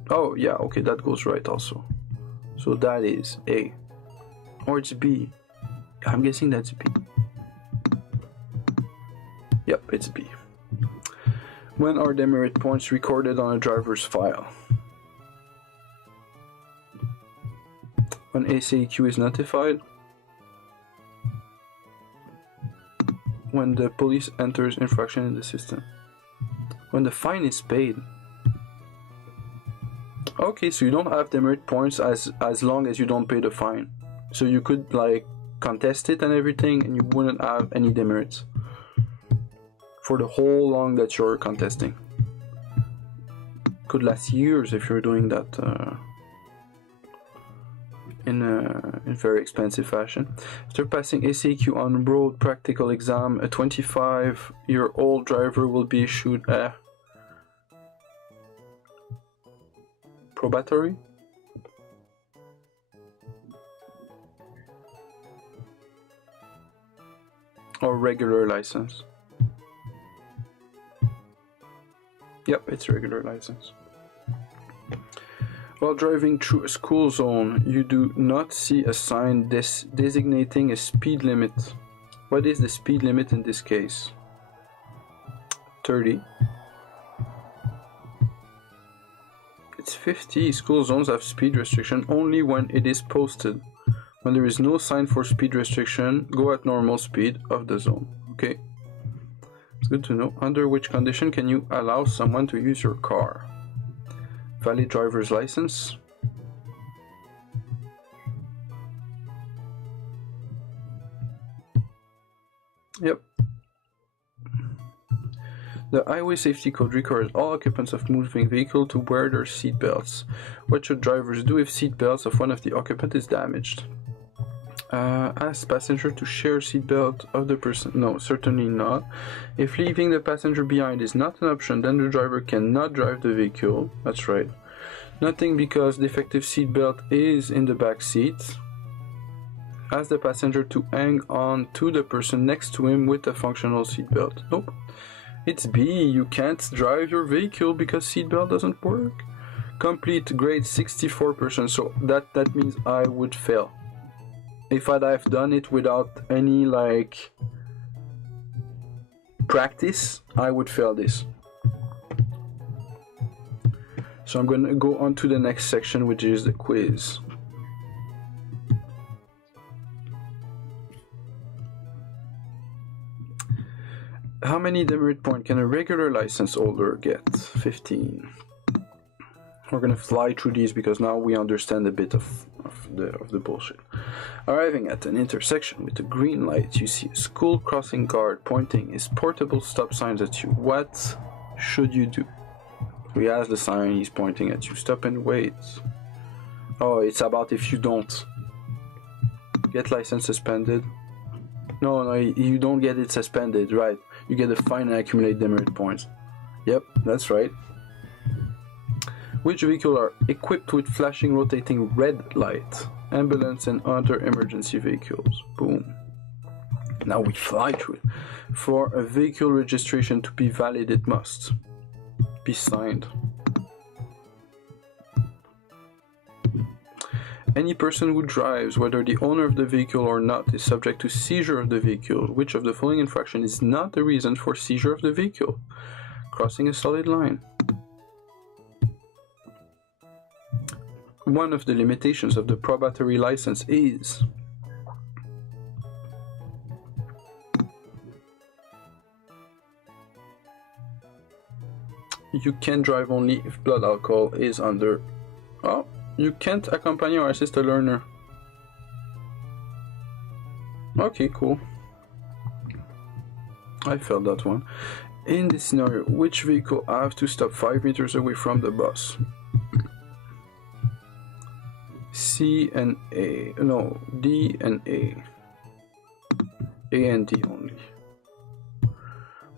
Oh yeah, okay, that goes right also. So that is A. Or it's B. I'm guessing that's B. Yep, it's B. When are demerit points recorded on a driver's file? When ACAQ is notified. When the police enters infraction in the system. When the fine is paid. Okay, so you don't have demerit points as long as you don't pay the fine. So you could like contest it and everything and you wouldn't have any demerits for the whole long that you're contesting. Could last years if you're doing that in very expensive fashion. After passing ACAQ on road practical exam, a 25-year-old driver will be issued a probatory or regular license. Yep, it's regular license. While driving through a school zone, you do not see a sign designating a speed limit. What is the speed limit in this case? 30. It's 50. School zones have speed restriction only when it is posted. When there is no sign for speed restriction, go at normal speed of the zone. Okay. It's good to know. Under which condition can you allow someone to use your car? Valid driver's license. Yep. The highway safety code requires all occupants of moving vehicle to wear their seat belts. What should drivers do if seat belts of one of the occupants is damaged? Ask passenger to share seatbelt of the person. No, certainly not. If leaving the passenger behind is not an option, then the driver cannot drive the vehicle. That's right. Nothing because defective seatbelt is in the back seat. Ask the passenger to hang on to the person next to him with a functional seatbelt. Nope. It's B. You can't drive your vehicle because seatbelt doesn't work. Complete grade 64%. So that means I would fail. If I'd have done it without any like practice, I would fail this. So I'm going to go on to the next section, which is the quiz. How many demerit points can a regular license holder get? 15. We're going to fly through these because now we understand a bit of the bullshit. Arriving at an intersection with a green light, you see a school crossing guard pointing his portable stop signs at you. What should you do? We ask the sign, he's pointing at you. Stop and wait. Oh, it's about if you don't. Get license suspended. No, you don't get it suspended, right? You get a fine and accumulate demerit points. Yep, that's right. Which vehicle are equipped with flashing rotating red light? Ambulance and other emergency vehicles. Boom. Now we fly through it. For a vehicle registration to be valid, it must be signed. Any person who drives, whether the owner of the vehicle or not, is subject to seizure of the vehicle. Which of the following infraction is not the reason for seizure of the vehicle? Crossing a solid line. One of the limitations of the probatory license is you can drive only if blood alcohol is under... Oh, you can't accompany or assist a learner. Okay, cool. I felt that one. In this scenario, which vehicle have to stop 5 meters away from the bus? C and A. No, D and A. A and D only.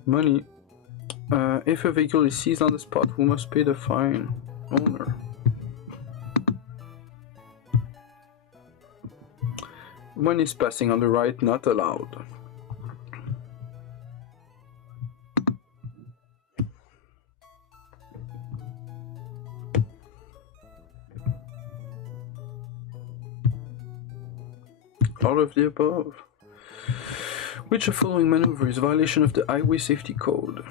Money. If a vehicle is seized on the spot, who must pay the fine? Owner. When is passing on the right not allowed? All of the above. Which of the following maneuver is a violation of the highway safety code?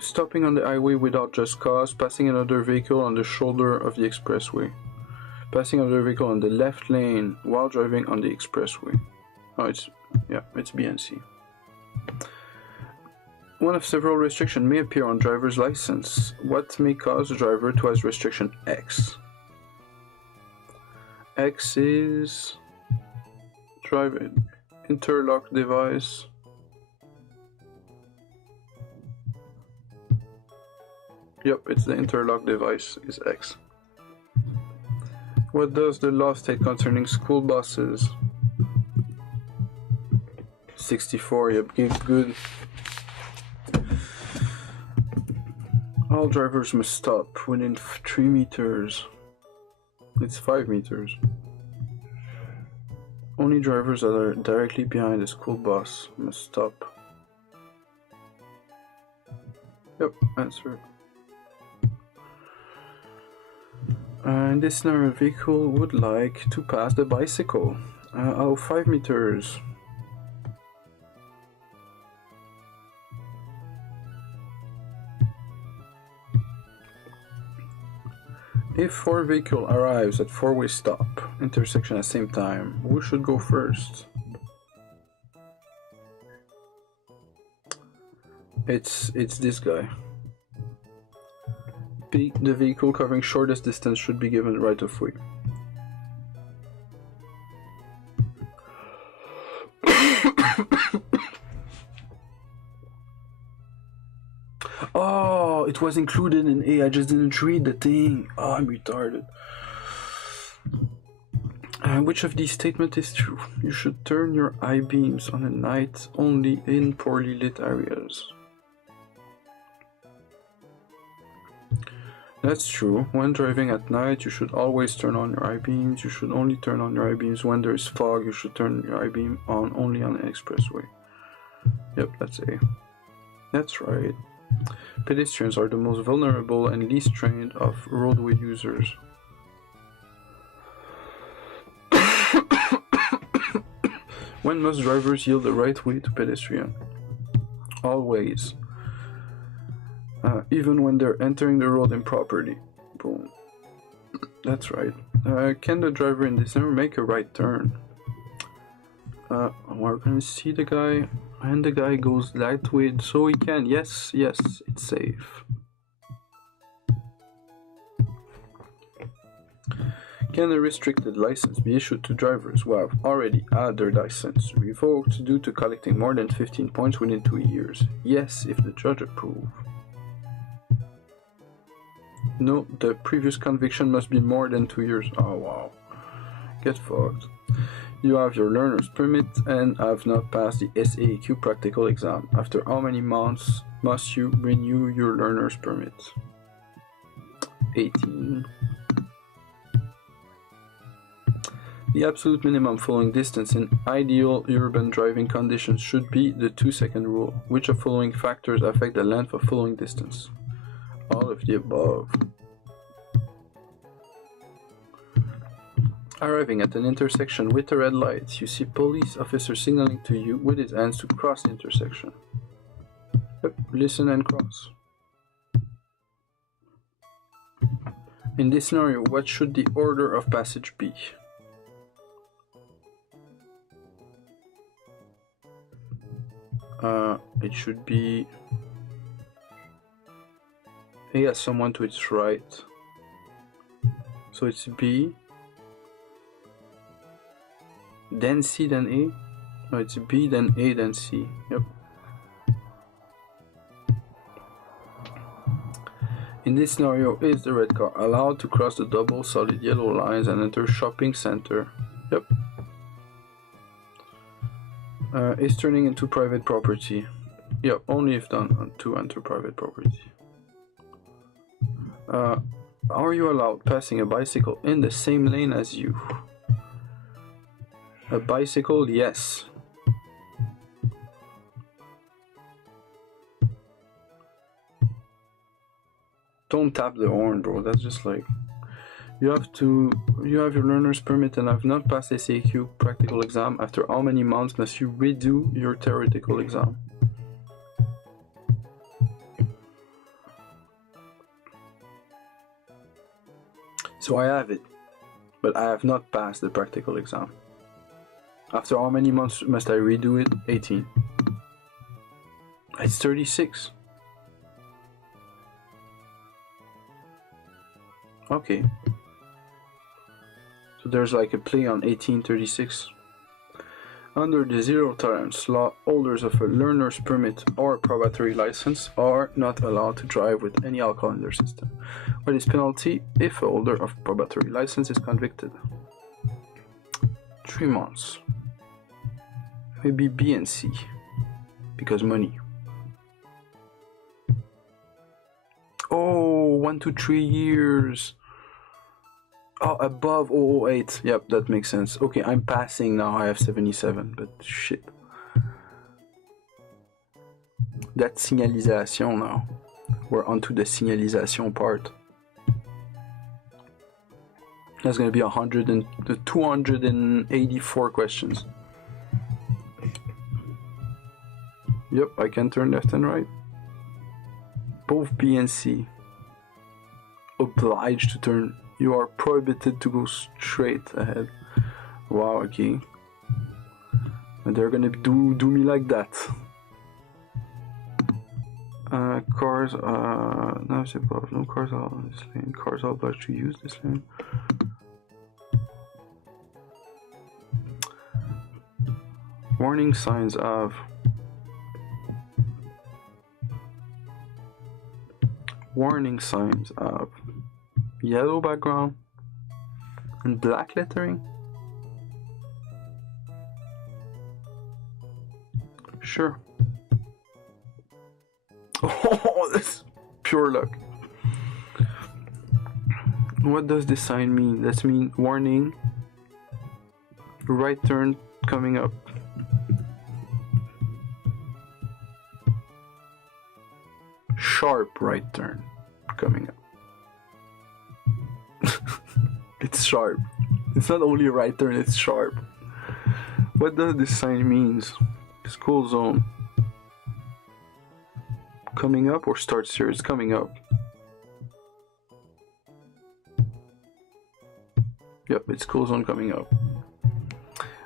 Stopping on the highway without just cause, passing another vehicle on the shoulder of the expressway, passing another vehicle on the left lane while driving on the expressway. Oh, it's B and C. One of several restrictions may appear on driver's license. What may cause the driver to have restriction X? X is drive interlock device. Yep, it's the interlock device is X. What does the law state concerning school buses? 64, yep, good. All drivers must stop within 3 meters. It's 5 meters. Only drivers that are directly behind the school bus must stop. Yep, answer. And this scenario, vehicle would like to pass the bicycle. 5 meters. If 4 vehicle arrives at 4-way stop intersection at the same time, who should go first? It's this guy. B, the vehicle covering shortest distance should be given right of way. Oh, it was included in A. I just didn't read the thing. Oh, I'm retarded. Which of these statements is true? You should turn your eye beams on at night only in poorly lit areas. That's true. When driving at night, you should always turn on your eye beams. You should only turn on your eye beams when there is fog. You should turn your eye beam on only on an expressway. Yep, that's A. That's right. Pedestrians are the most vulnerable and least trained of roadway users. When must drivers yield the right way to pedestrian? Always. Even when they're entering the road improperly. Boom. That's right. Can the driver in this scenario make a right turn? We're gonna see the guy, and the guy goes that way, so he can. Yes, it's safe. Can a restricted license be issued to drivers who have already had their license revoked due to collecting more than 15 points within 2 years? Yes, if the judge approves. No, the previous conviction must be more than 2 years. Oh wow. Get fucked. You have your learner's permit and have not passed the SAEQ practical exam. After how many months must you renew your learner's permit? 18. The absolute minimum following distance in ideal urban driving conditions should be the 2-second rule. Which of following factors affect the length of following distance? All of the above. Arriving at an intersection with a red light, you see police officer signaling to you with his hands to cross the intersection. Yep, listen and cross. In this scenario, what should the order of passage be? It should be... He has someone to its right. So it's B. Then C, then A. No, it's B, then A, then C. Yep. In this scenario, is the red car allowed to cross the double solid yellow lines and enter shopping center? Yep. Is turning into private property? Yep, only if done to enter private property. Are you allowed passing a bicycle in the same lane as you? A bicycle, yes. Don't tap the horn, bro. That's just like... You have your learner's permit and have not passed SAQ practical exam. After how many months must you redo your theoretical exam? So I have it, but I have not passed the practical exam. After how many months must I redo it? 18. It's 36. Okay. So there's like a play on 1836. Under the zero tolerance law, holders of a learner's permit or probatory license are not allowed to drive with any alcohol in their system. What is penalty if a holder of probatory license is convicted? 3 months. Maybe B and C, because money. Oh, 1 to 3 years. Oh, above 008. Yep, that makes sense. Okay, I'm passing now. I have 77, but shit. That's signalisation now. We're onto the signalisation part. That's gonna be 284 questions. Yep, I can turn left and right. Both B and C. Obliged to turn. You are prohibited to go straight ahead. Wow, okay. And they're gonna do me like that. Cars, no, c'est pas, no cars are on this lane. Cars are obliged to use this lane. Warning signs of... Warning signs of yellow background and black lettering. Sure. Oh, that's pure luck. What does this sign mean? That means warning, right turn coming up. Sharp right turn coming up. It's sharp. It's not only a right turn, it's sharp. What does this sign means? School zone. Coming up or starts here? It's coming up. Yep, it's school zone coming up.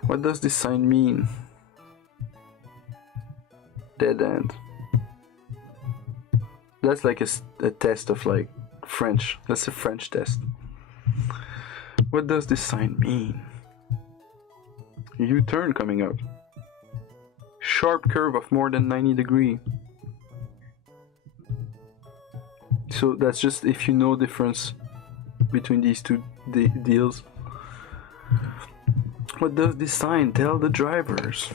What does this sign mean? Dead end. That's like a test of like French. That's a French test. What does this sign mean? U-turn coming up. Sharp curve of more than 90 degrees. So that's just if you know difference between these two deals. What does this sign tell the drivers?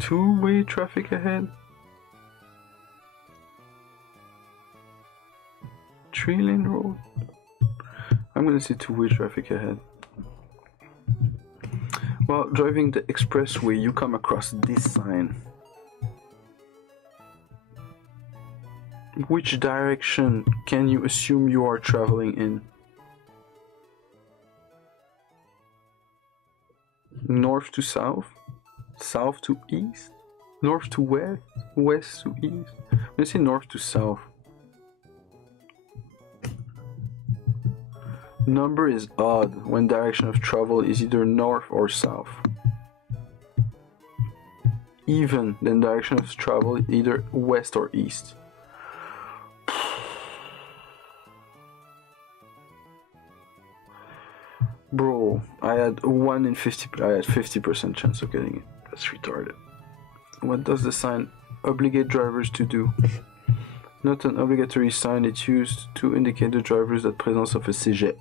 Two-way traffic ahead. 3-lane road. I'm gonna say two-way traffic ahead. While driving the expressway, you come across this sign. Which direction can you assume you are traveling in? North to south, south to east, north to west, west to east. Let's say north to south. Number is odd when direction of travel is either north or south. Even then direction of travel is either west or east. Bro, I had 1 in 50. I had 50% chance of getting it. That's retarded. What does the sign obligate drivers to do? Not an obligatory sign. It's used to indicate the drivers the presence of a cégep.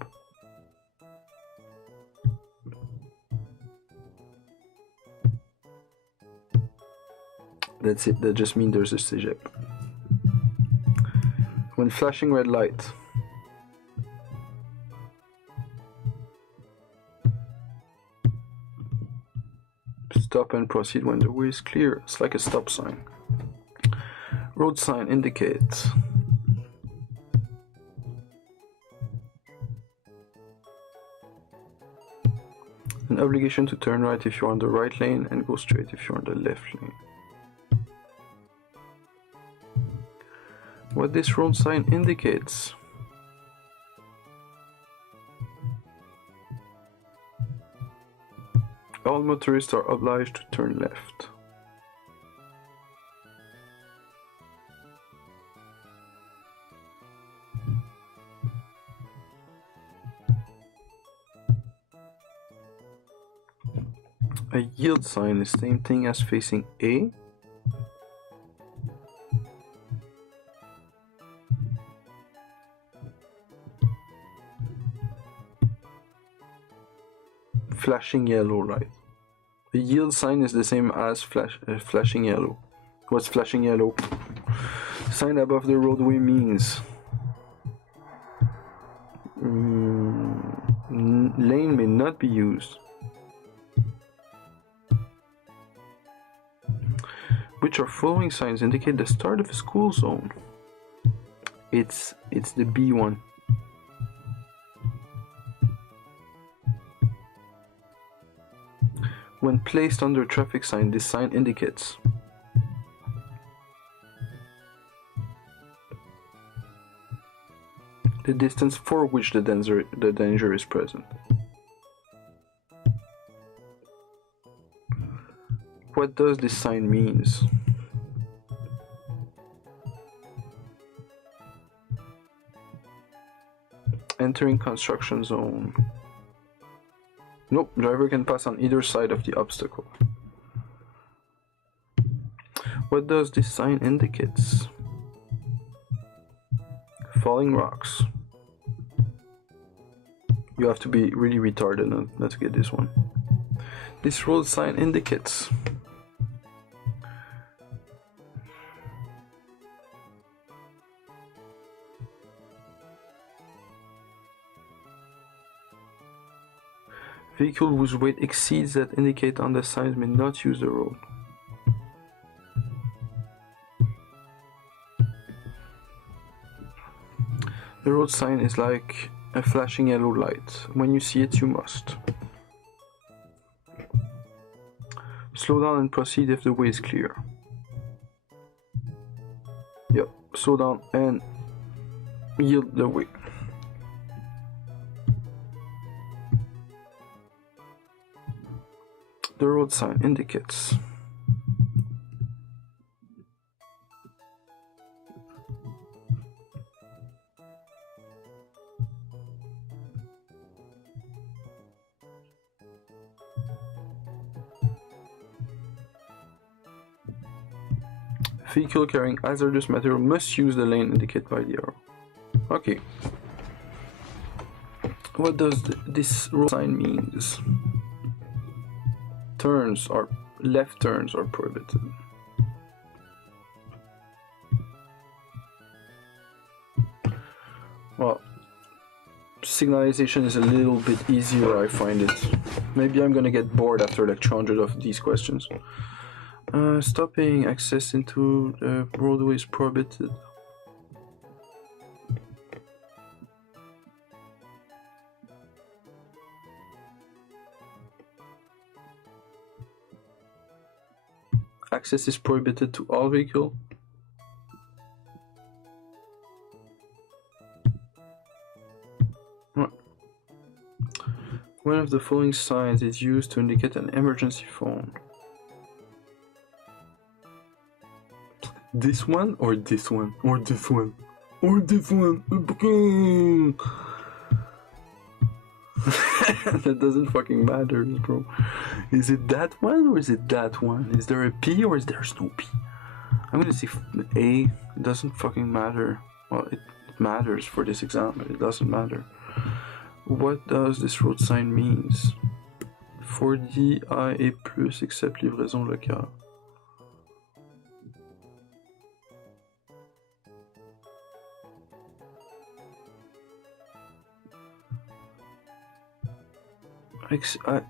That's it. That just means there's a cégep. When flashing red light. Stop and proceed when the way is clear. It's like a stop sign. Road sign indicates. An obligation to turn right if you're on the right lane and go straight if you're on the left lane. What this road sign indicates. All motorists are obliged to turn left. A yield sign is the same thing as facing A. Flashing yellow light. A yield sign is the same as flashing yellow. What's flashing yellow? Sign above the roadway means lane may not be used. Which of following signs indicate the start of a school zone? It's the B one. When placed under a traffic sign, this sign indicates the distance for which the danger is present. What does this sign means? Entering construction zone. Nope, driver can pass on either side of the obstacle. What does this sign indicates? Falling rocks. You have to be really retarded not to get this one. This road sign indicates vehicle whose weight exceeds that indicate on the signs may not use the road. The road sign is like a flashing yellow light. When you see it, you must. Slow down and proceed if the way is clear. Yep, slow down and yield the way. The road sign indicates vehicle carrying hazardous material must use the lane indicated by the arrow. Okay. What does this road sign means? Left turns are prohibited. Well, signalization is a little bit easier, I find it. Maybe I'm gonna get bored after like 200 of these questions. Stopping access into the roadway is prohibited. Access is prohibited to all vehicle. One of the following signs is used to indicate an emergency phone. This one or this one or this one or this one. That doesn't fucking matter, bro. Is it that one or is it that one? Is there a P or is there no P? I'm gonna see A. It doesn't fucking matter. Well, it matters for this exam, but it doesn't matter. What does this road sign means? 4D A et plus except livraison locale.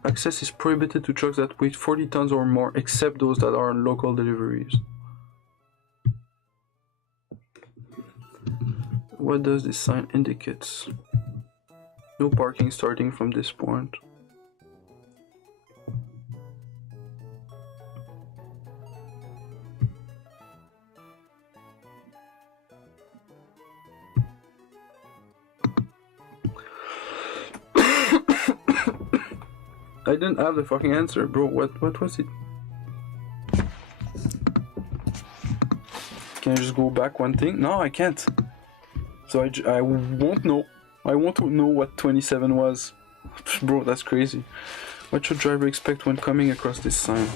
Access is prohibited to trucks that weigh 40 tons or more, except those that are on local deliveries. What does this sign indicate? No parking starting from this point. I didn't have the fucking answer, bro. What was it? Can I just go back one thing? No, I can't. So I won't know. I won't know what 27 was. Bro, that's crazy. What should driver expect when coming across this sign?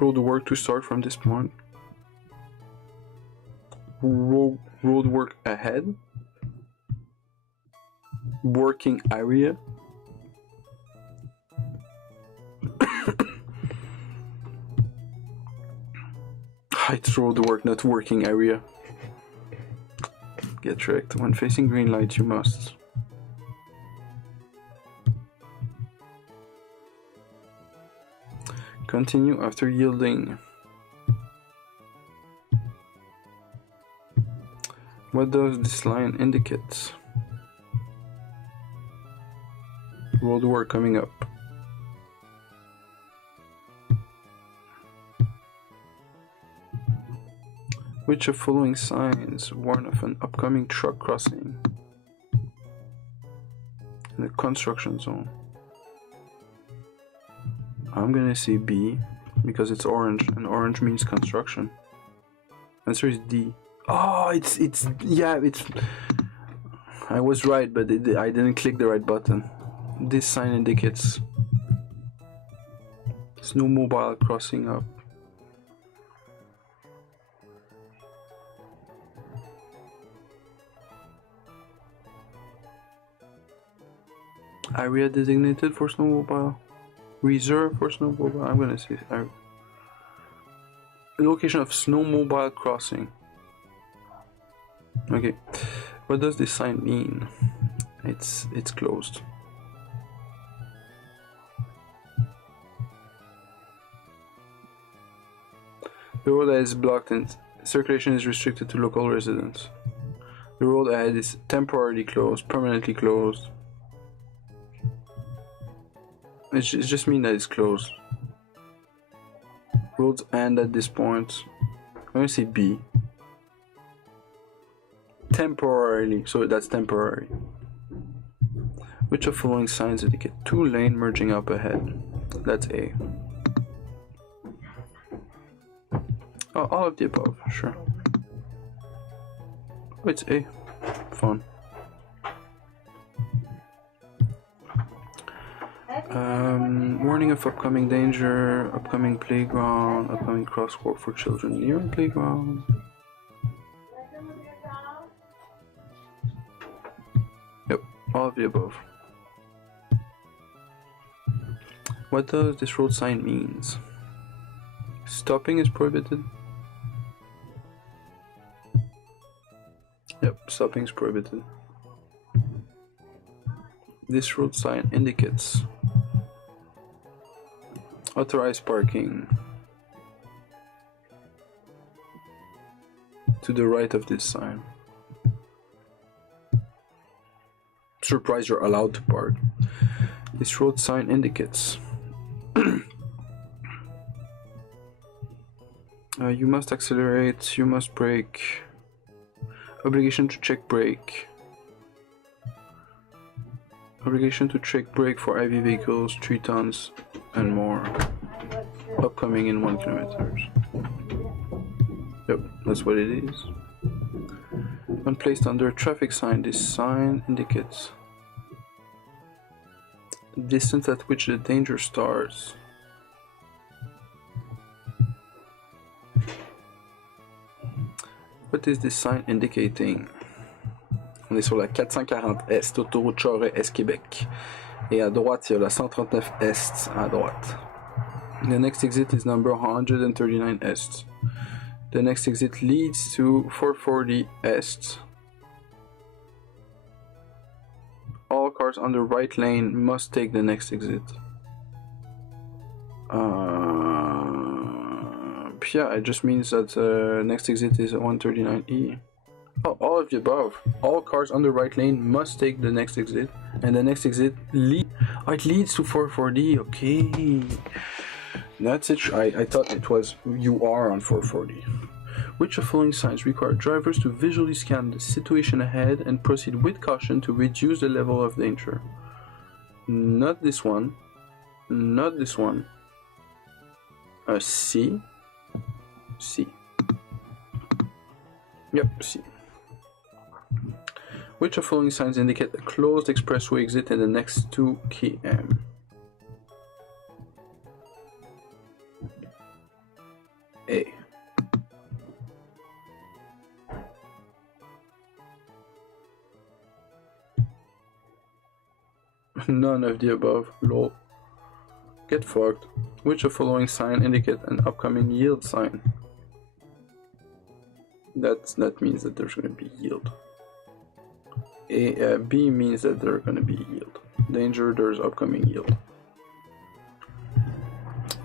Road work to start from this point. Road work ahead. Working area. It's road work, not working area. Get tricked. When facing green light, you must. Continue after yielding. What does this line indicate? Road work coming up. Which of following signs warn of an upcoming truck crossing in the construction zone? I'm gonna say B because it's orange and orange means construction. Answer is D. Oh, it's I was right, but I didn't click the right button. This sign indicates snowmobile crossing up. Area designated for snowmobile. Reserved for snowmobile. I'm gonna say location of snowmobile crossing. Okay. What does this sign mean? It's closed. The road ahead is blocked and circulation is restricted to local residents. The road ahead is temporarily closed, permanently closed. It just means that it's closed. Roads end at this point. I'm gonna say B. Temporarily, so that's temporary. Which of following signs indicate 2-lane merging up ahead? That's A. Oh, all of the above, sure. Oh, it's A. Fun. Warning of upcoming danger, upcoming playground, upcoming crosswalk for children near playground. Yep, all of the above. What does this road sign means? Stopping is prohibited. Yep, stopping is prohibited. This road sign indicates authorized parking. to the right of this sign. Surprised you're allowed to park. This road sign indicates you must accelerate, you must brake. Obligation to check brake. Obligation to check brake for heavy vehicles, 3 tons and more. Upcoming in 1 kilometer. Yep, that's what it is. When placed under a traffic sign, this sign indicates the distance at which the danger starts. What is this sign indicating? On est sur la 440 Est, autoroute Charest-Est-Québec. Et à droite, il y a la 139 Est à droite. The next exit is number 139 Est. The next exit leads to 440 Est. All cars on the right lane must take the next exit. Yeah, it just means that next exit is 139E. Oh, all of the above. All cars on the right lane must take the next exit, and the next exit it leads to 440. Okay, that's it. I thought it was you are on 440. Which of the following signs require drivers to visually scan the situation ahead and proceed with caution to reduce the level of danger? Not this one. Not this one. C. C. Yep, C. Which of the following signs indicate a closed expressway exit in the next 2 km? A. None of the above. Lol. Get fucked. Which of the following sign indicate an upcoming yield sign? That means that there's going to be yield. B means that there's going to be yield. Danger, there's upcoming yield.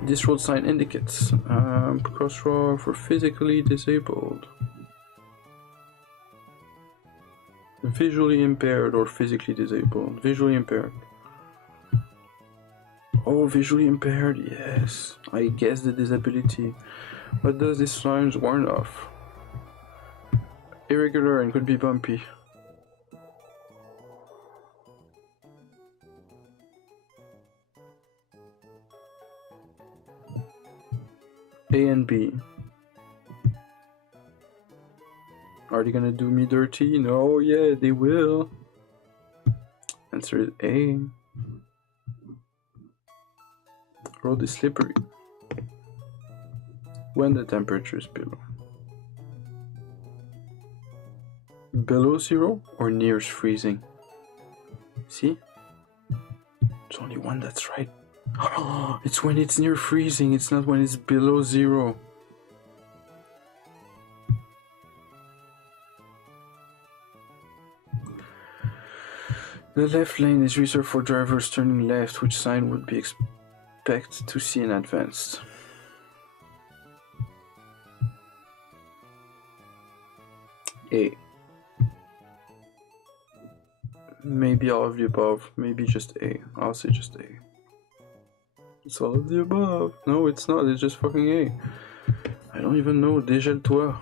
This road sign indicates crosswalk for physically disabled. Visually impaired or physically disabled. Visually impaired. Oh, visually impaired, yes. I guess the disability. What does this sign warn of? Irregular and could be bumpy. A and B. Are they gonna do me dirty? No, yeah, they will. Answer is A. Road is slippery when the temperature is below 0 or near freezing. See? There's only one that's right. It's when it's near freezing, it's not when it's below 0. The left lane is reserved for drivers turning left. Which sign would be expected to see in advance? A. Maybe all of the above, maybe just A. I'll say just A. It's all of the above. No, it's not, it's just fucking A. I don't even know. Dégèle-toi.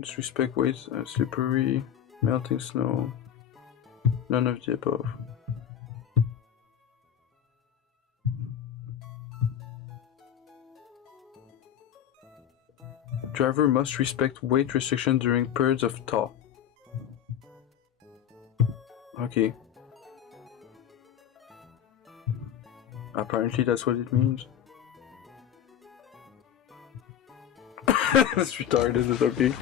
Disrespect weight, slippery, melting snow. None of the above. Driver must respect weight restriction during periods of thaw. Okay. Apparently that's what it means. It's retarded, it's okay.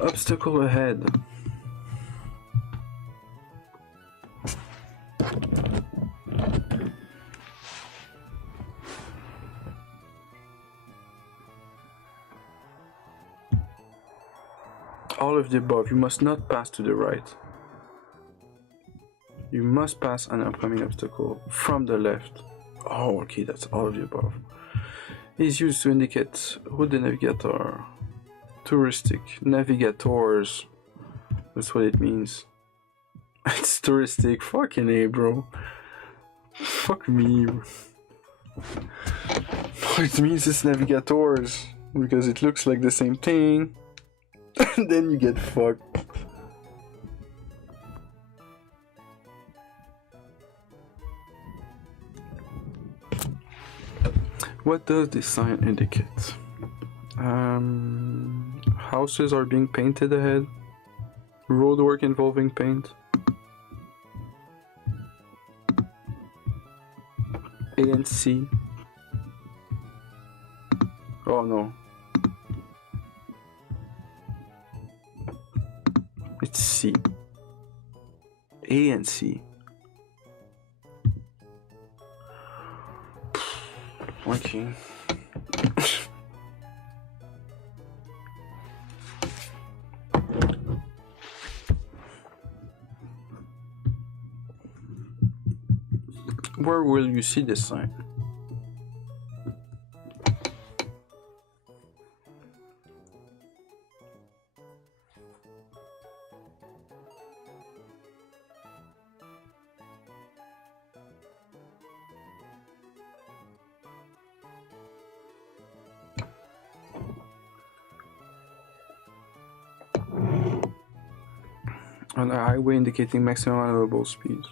Obstacle ahead. All of the above. You must not pass to the right. You must pass an upcoming obstacle from the left. Oh, okay, that's all of the above. is used to indicate who the navigator. Touristic. Navigators. That's what it means. It's touristic. Fucking A, bro. Fuck me. It means it's navigators. Because it looks like the same thing. And then you get fucked. What does this sign indicate? Houses are being painted ahead. Roadwork involving paint. A and C. Oh no. It's C. A and C. Okay. Where will you see this sign? On a highway indicating maximum allowable speed.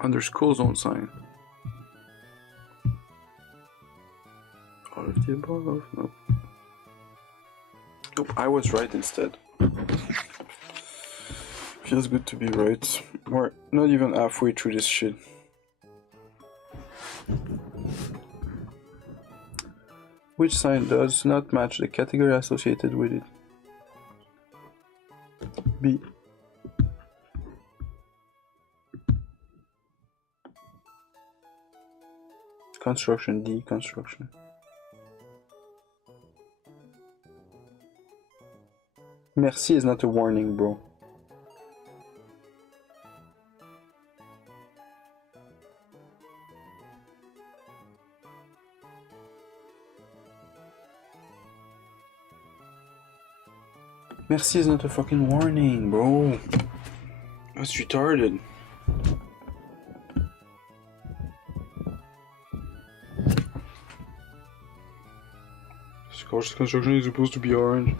Under school zone sign. All of the above? Nope. Nope, I was right instead. Feels good to be right. We're not even halfway through this shit. Which sign does not match the category associated with it? B. Construction. D. Construction. Merci is not a warning, bro. Merci is not a fucking warning, bro. That's retarded. Construction is supposed to be orange.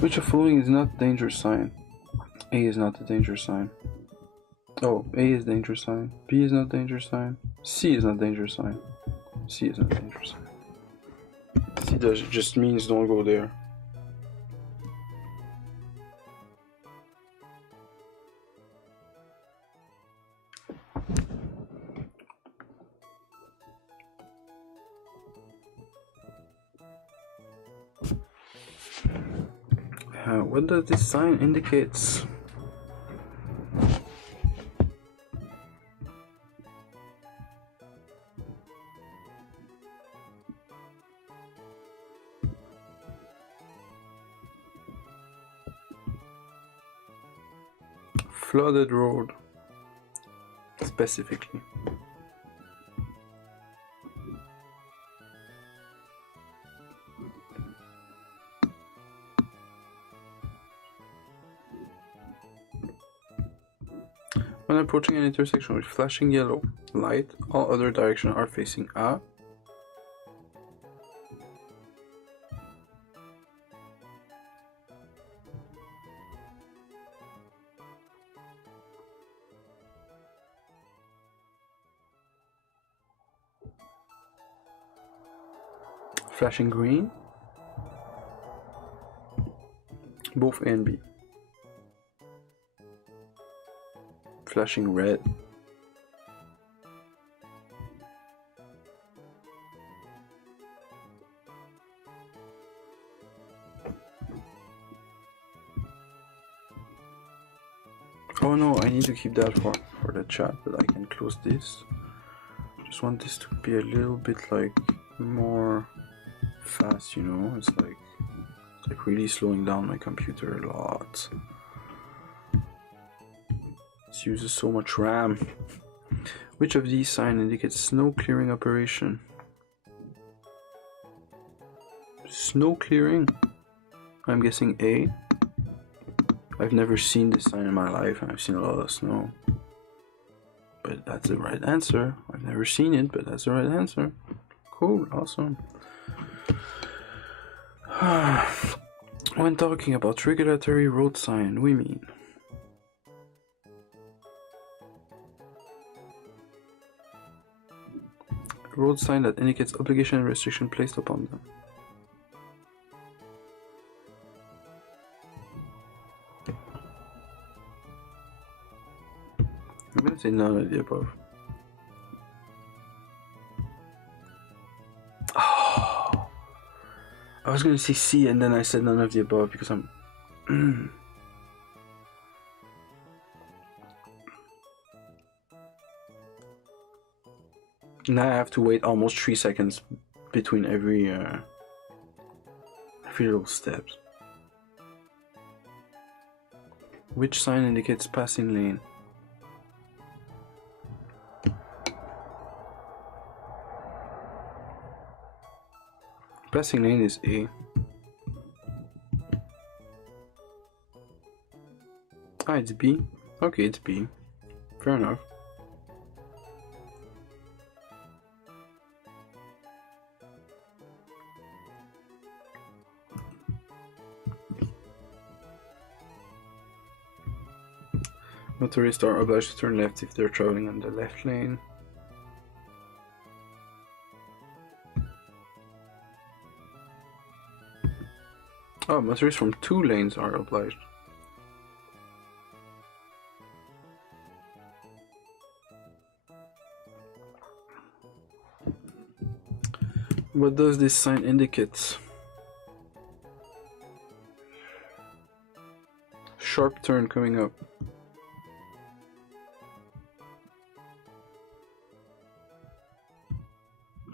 Which of following is not danger sign? A is not a danger sign. Oh, A is danger sign. B is not danger sign. C is not danger sign. C is not danger sign. C just means don't go there. What does this sign indicates? Flooded road, specifically. When approaching an intersection with flashing yellow light, all other directions are facing A. Flashing green, both A and B. Flashing red. Oh no, I need to keep that for the chat, but I can close this. Just want this to be a little bit like more fast, you know? It's like really slowing down my computer a lot. It uses so much RAM. Which of these signs indicates snow clearing operation? Snow clearing. I'm guessing A. I've never seen this sign in my life, and I've seen a lot of snow. But that's the right answer. I've never seen it, but that's the right answer. Cool, awesome. When talking about regulatory road sign, we mean road sign that indicates obligation and restriction placed upon them. I'm gonna say none of the above. Oh, I was gonna say C and then I said none of the above because I'm now I have to wait almost 3 seconds between every little steps. Which sign indicates passing lane? Passing lane is A. Ah, it's B. Okay, it's B. Fair enough. Motorists are obliged to turn left if they're traveling on the left lane. Oh, motorists from 2 lanes are obliged. What does this sign indicate? Sharp turn coming up.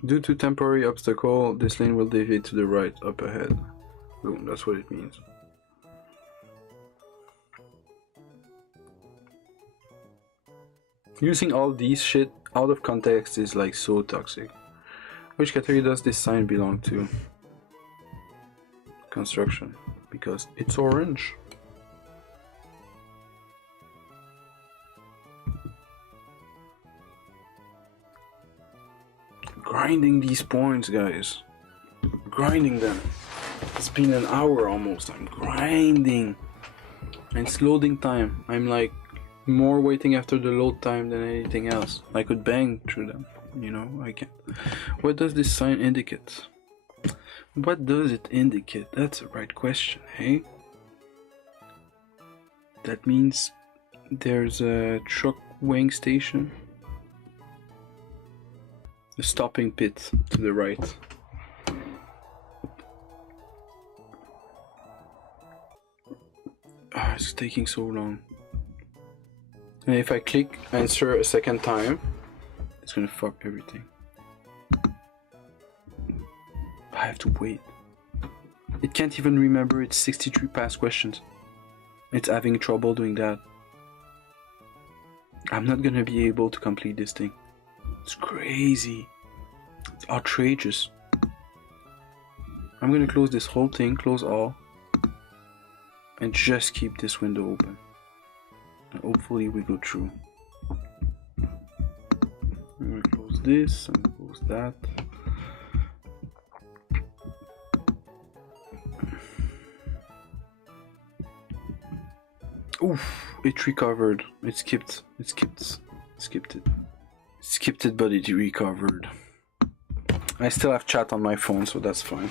Due to temporary obstacle, this lane will deviate to the right up ahead. Boom, that's what it means. Using all these shit out of context is like so toxic. Which category does this sign belong to? Construction, because it's orange. Grinding these points, guys. Grinding them. It's been an hour almost. I'm grinding. And it's loading time. I'm like more waiting after the load time than anything else. I could bang through them. You know, I can't. What does this sign indicate? What does it indicate? That's the right question, hey? That means there's a truck weighing station. The stopping pit to the right. Oh, it's taking so long. And if I click answer a second time, it's gonna fuck everything. I have to wait. It can't even remember its 63 past questions. It's having trouble doing that. I'm not gonna be able to complete this thing. It's crazy. It's outrageous. I'm gonna close this whole thing, close all, and just keep this window open. And hopefully we go through. I'm gonna close this and close that. Oof, it recovered. It skipped. It skipped it. Skipped it, but it recovered. I still have chat on my phone, so that's fine.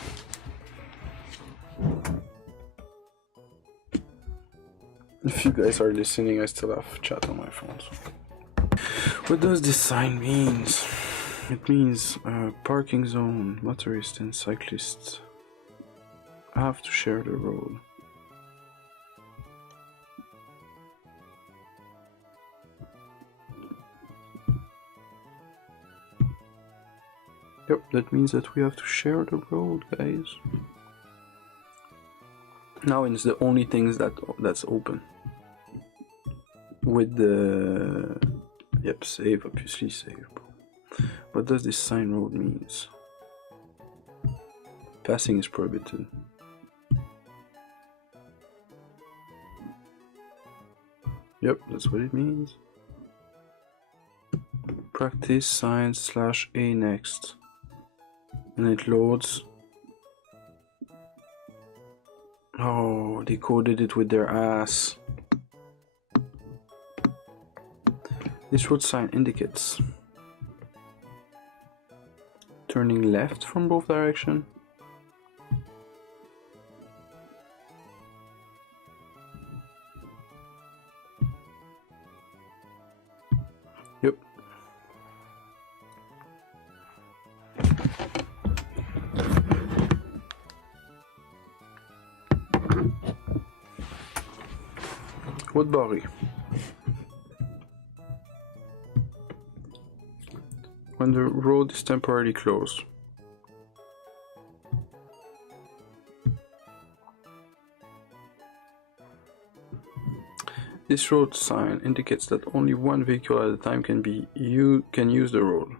If you guys are listening, I still have chat on my phone. So. What does this sign mean? It means parking zone, motorists and cyclists have to share the road. Yep, that means that we have to share the road, guys. Now it's the only things that's open. With the... Yep, save, obviously save. What does this sign road means? Passing is prohibited. Yep, that's what it means. Practice science /A next. And it loads. Oh, they coded it with their ass. This road sign indicates turning left from both directions. Yep. Woodbury. When the road is temporarily closed. This road sign indicates that only one vehicle at a time can use the road.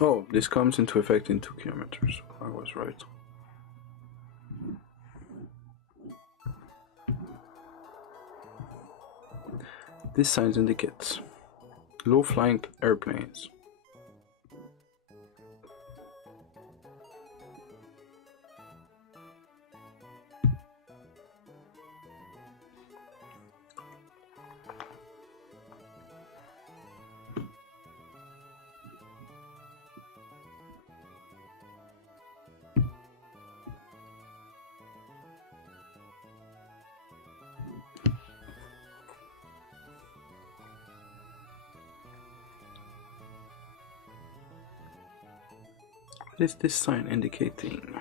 Oh, this comes into effect in 2 kilometers. I was right. This sign indicates low-flying airplanes. What is this sign indicating?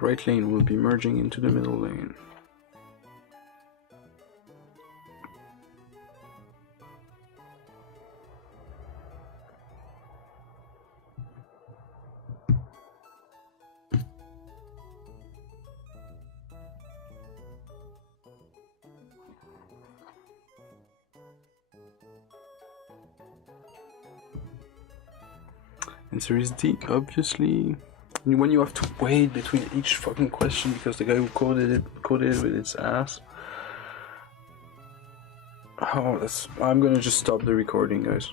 Right lane will be merging into the middle lane. Answer is D, obviously. When you have to wait between each fucking question because the guy who coded it with its ass. Oh, I'm gonna just stop the recording, guys.